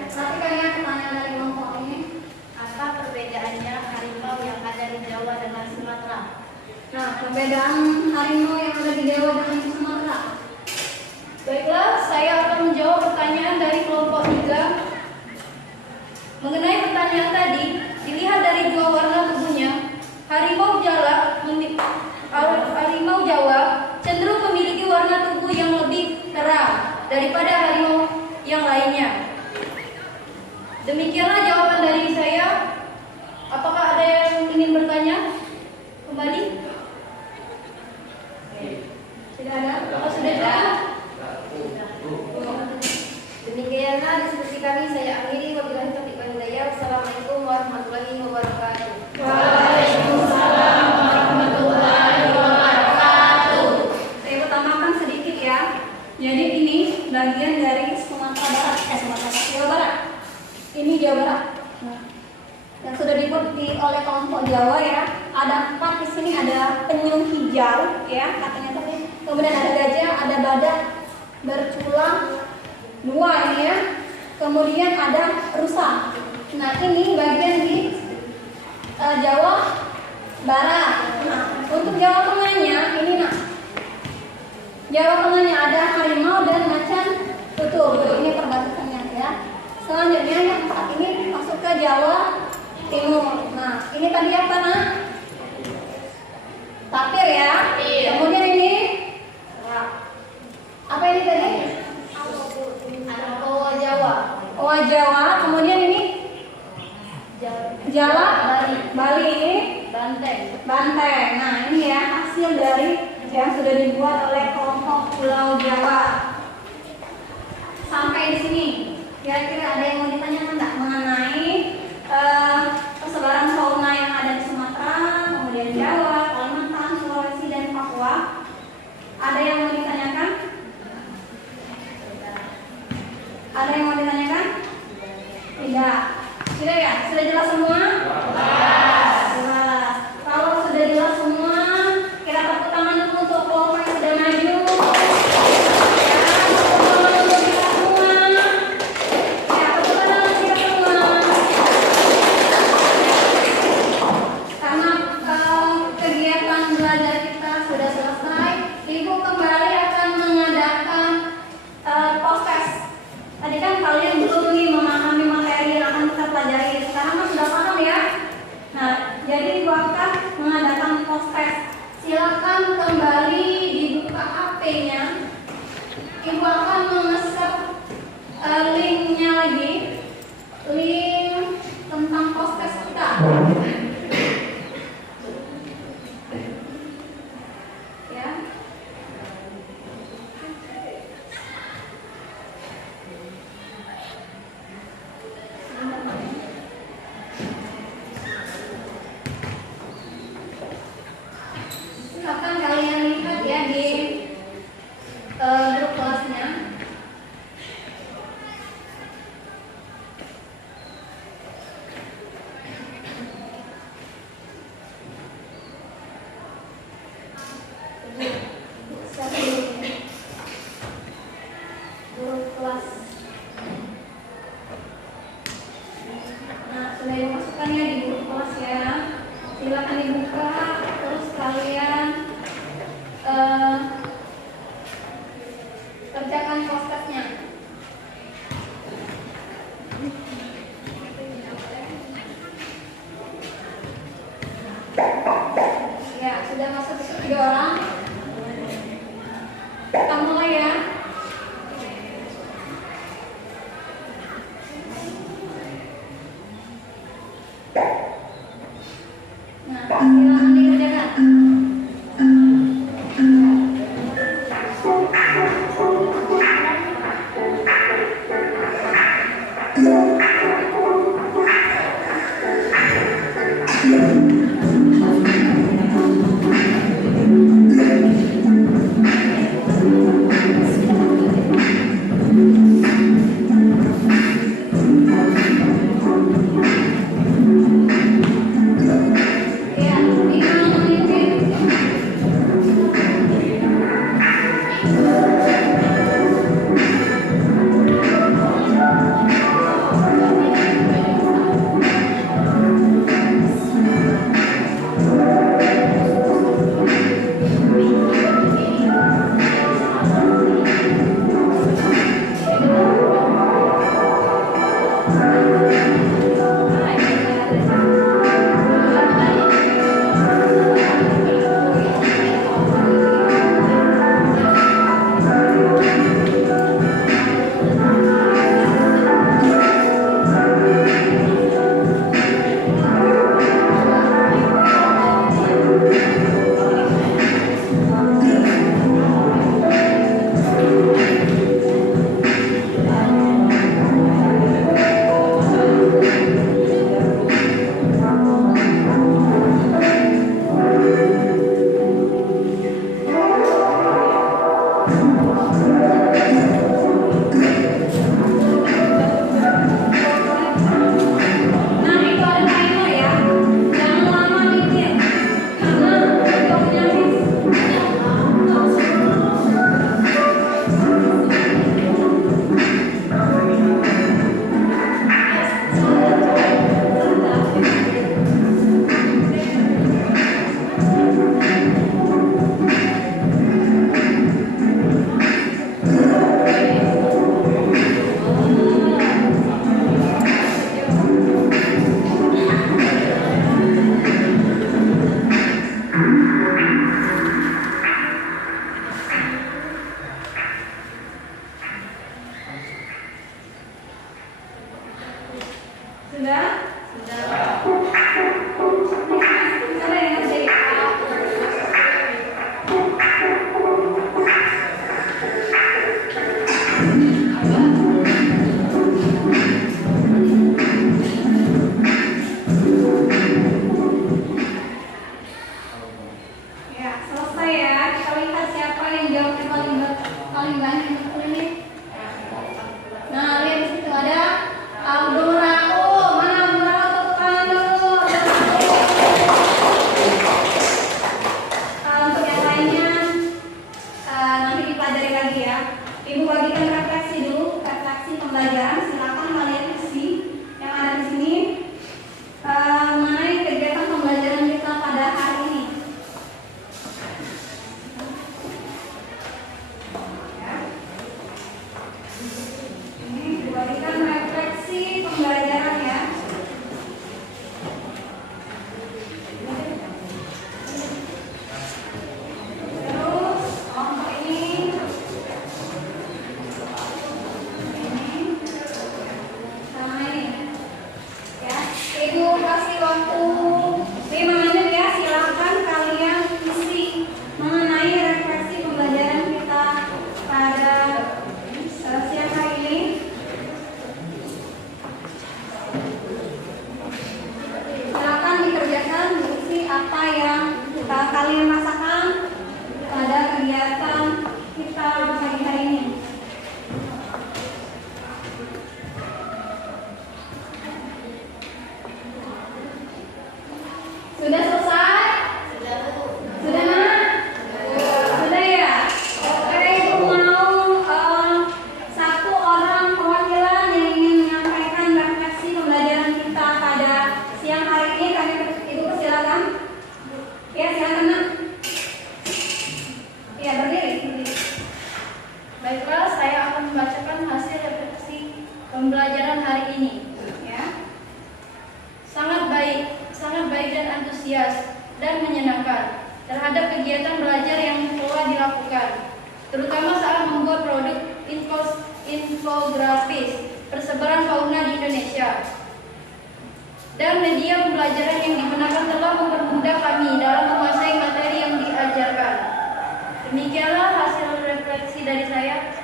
Perhatikan ya pertanyaan dari kelompok ini. Apa perbedaannya harimau yang ada di Jawa dengan Sumatera? Nah, perbedaan harimau yang ada di Jawa dengan di Sumatera. Baiklah, saya akan menjawab pertanyaan dari kelompok 3. Mengenai pertanyaan tadi, dilihat dari 2 warna tubuhnya, harimau Jawa cenderung memiliki warna tubuh yang lebih terang daripada harimau yang lainnya. Demikianlah jawaban dari saya. Apakah ada yang ingin bertanya kembali? Tidak ada? Apa sudah cukup? Demikianlah diskusi kami. Saya akhiri. Wabillahi taufiq wal hidayah. Wassalamualaikum warahmatullahi wabarakatuh. Waalaikumsalam Jadi ini bagian dari Sumatera Barat, Jawa Barat. Ini Jawa Barat. Nah, yang sudah dibuat oleh kelompok Jawa ya. Ada 4 di sini, ada penyu hijau ya katanya tadi. Kemudian ada gajah, ada badak berculang 2 ini ya. Kemudian ada rusa. Nah ini bagian di Jawa Barat. Nah untuk Jawa Tengahnya ini nah. Jawa Tengahnya ada harimau dan macan tutul. Ini perbatasannya ya. Selanjutnya yang saat ini masuk ke Jawa Timur. Nah ini tadi apa nah? Tapir ya. Kemudian ini apa ini tadi? Owa Jawa. Owa Jawa. Kemudian ini Jalak Bali ini Banteng. Nah ini ya hasil dari yang sudah dibuat oleh kelompok Pulau Jawa. Sampai di sini kira-kira ada yang mau ditanyakan nggak mengenai persebaran fauna yang ada di Sumatera, kemudian Jawa, Kalimantan, Sulawesi dan Papua? Ada yang mau ditanyakan? Ada yang mau ditanyakan? Tidak. Sudah ya? Sudah jelas semua? Jelas. Kalau sudah jelas semua, kita tepuk tangan dulu untuk kelompok yang sudah maju. Ya, tepuk tangan untuk kita semua. Ya, tepuk tangan untuk kita semua. Karena kegiatan belajar kita sudah selesai, Ibu kembali akan mengadakan post-test. Tadi kan kalian belum nih memahami materi yang akan kita pelajari. Sekarang kan sudah paham ya. Nah, jadi Ibu akan mengadakan post-test. Silakan kembali dibuka HP-nya. Ibu akan mengeser linknya lagi, link tentang post-test kita. Ya. Silakan kalian lihat ya di grup kelasnya. Grup kelas. Nah, sudah dimasukkannya di grup kelas ya. Silakan dibuka, terus kalian kerjakan post-testnya. Ya, sudah masuk 3 orang. Kita mulai ya. Nah, silakan dikerjakan. Sudah? Siapa yang ngerti? Ya, selesai ya. Kita lihat siapa yang jawabnya paling banyak betul ini. Nah, lihat di situ ada Abdurra. Oh, mana Abdurra? Tepuk tangan dulu. Untuk yang lainnya nanti dipelajari lagi ya. Ibu bagikan refleksi dulu, refleksi pembelajaran. Silakan kalian isi yang ada di sini mengenai kegiatan pembelajaran kita pada hari ini. Ini diberikan refleksi pembelajaran ya. Terus untuk ini sama ini ya. Ibu kasih waktu 5 menit ya. Silakan kalian isi mengenai refleksi pembelajaran kita pada siang hari ini. Silakan dikerjakan, diisi apa yang kalian rasakan pada kegiatan kita pagi hari ini. Sudah selesai? Sudah mana? Sudah ya? Oke, ibu mau satu orang perwakilan yang ingin menyampaikan refleksi pembelajaran kita pada siang hari ini. Kami ibu persilakan. Ya, silakan Nak. Ya, berdiri. Baiklah, saya akan membacakan hasil refleksi pembelajaran hari ini. Ya. Sangat baik dan antusias dan menyenangkan terhadap kegiatan belajar yang telah dilakukan, terutama saat membuat produk infografis persebaran fauna di Indonesia. Dan media pembelajaran yang digunakan telah mempermudah kami dalam menguasai materi yang diajarkan. Demikianlah hasil refleksi dari saya.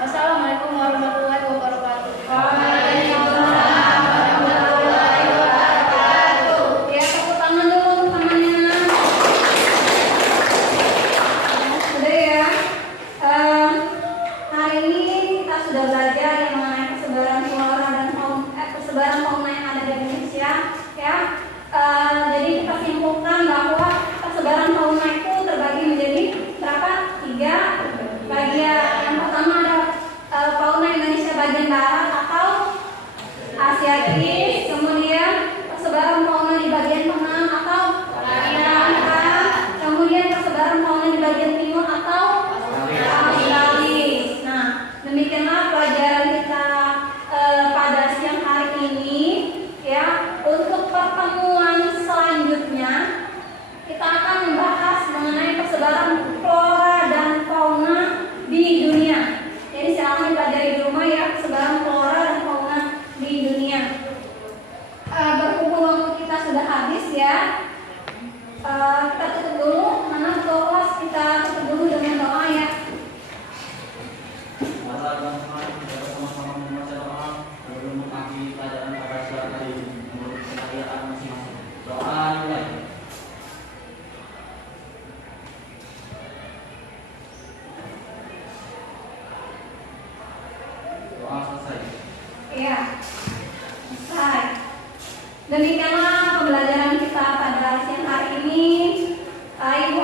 Wassalamualaikum warahmatullahi wabarakatuh. Waalaikumsalam warahmatullahi wabarakatuh. Ya, tepuk tangan dulu untuk temannya. Sudah ya. Hari ini kita sudah belajar yang mengenai persebaran flora dan persebaran fauna yang ada di Indonesia. Ya. Jadi kita simpulkan bahwa persebaran fauna itu terbagi menjadi berapa? 3 bagian. Yang pertama ada fauna Indonesia bagian barat atau Asiatis, kemudian persebaran fauna di bagian tengah atau Amerika, kemudian persebaran fauna di bagian timur atau Australis. Nah, demikianlah pelajaran kita pada siang hari ini ya. Untuk pertemuan selanjutnya kita akan membahas mengenai persebaran flora dan fauna di dunia. Jadi silakan dipelajari di rumah ya, persebaran flora dan fauna di dunia. Berhubung waktu kita sudah habis ya, kita tutup dulu. Mana kelas kita tutup dulu dengan doa ya. Mari teman-teman kita sama-sama membaca doa sebelum mengakhiri pelajaran pada siang hari ini menurut kepercayaan masing-masing. Doa dimulai. Doa selesai. Ya, selesai. Demikianlah pembelajaran kita pada siang hari ini. Ibu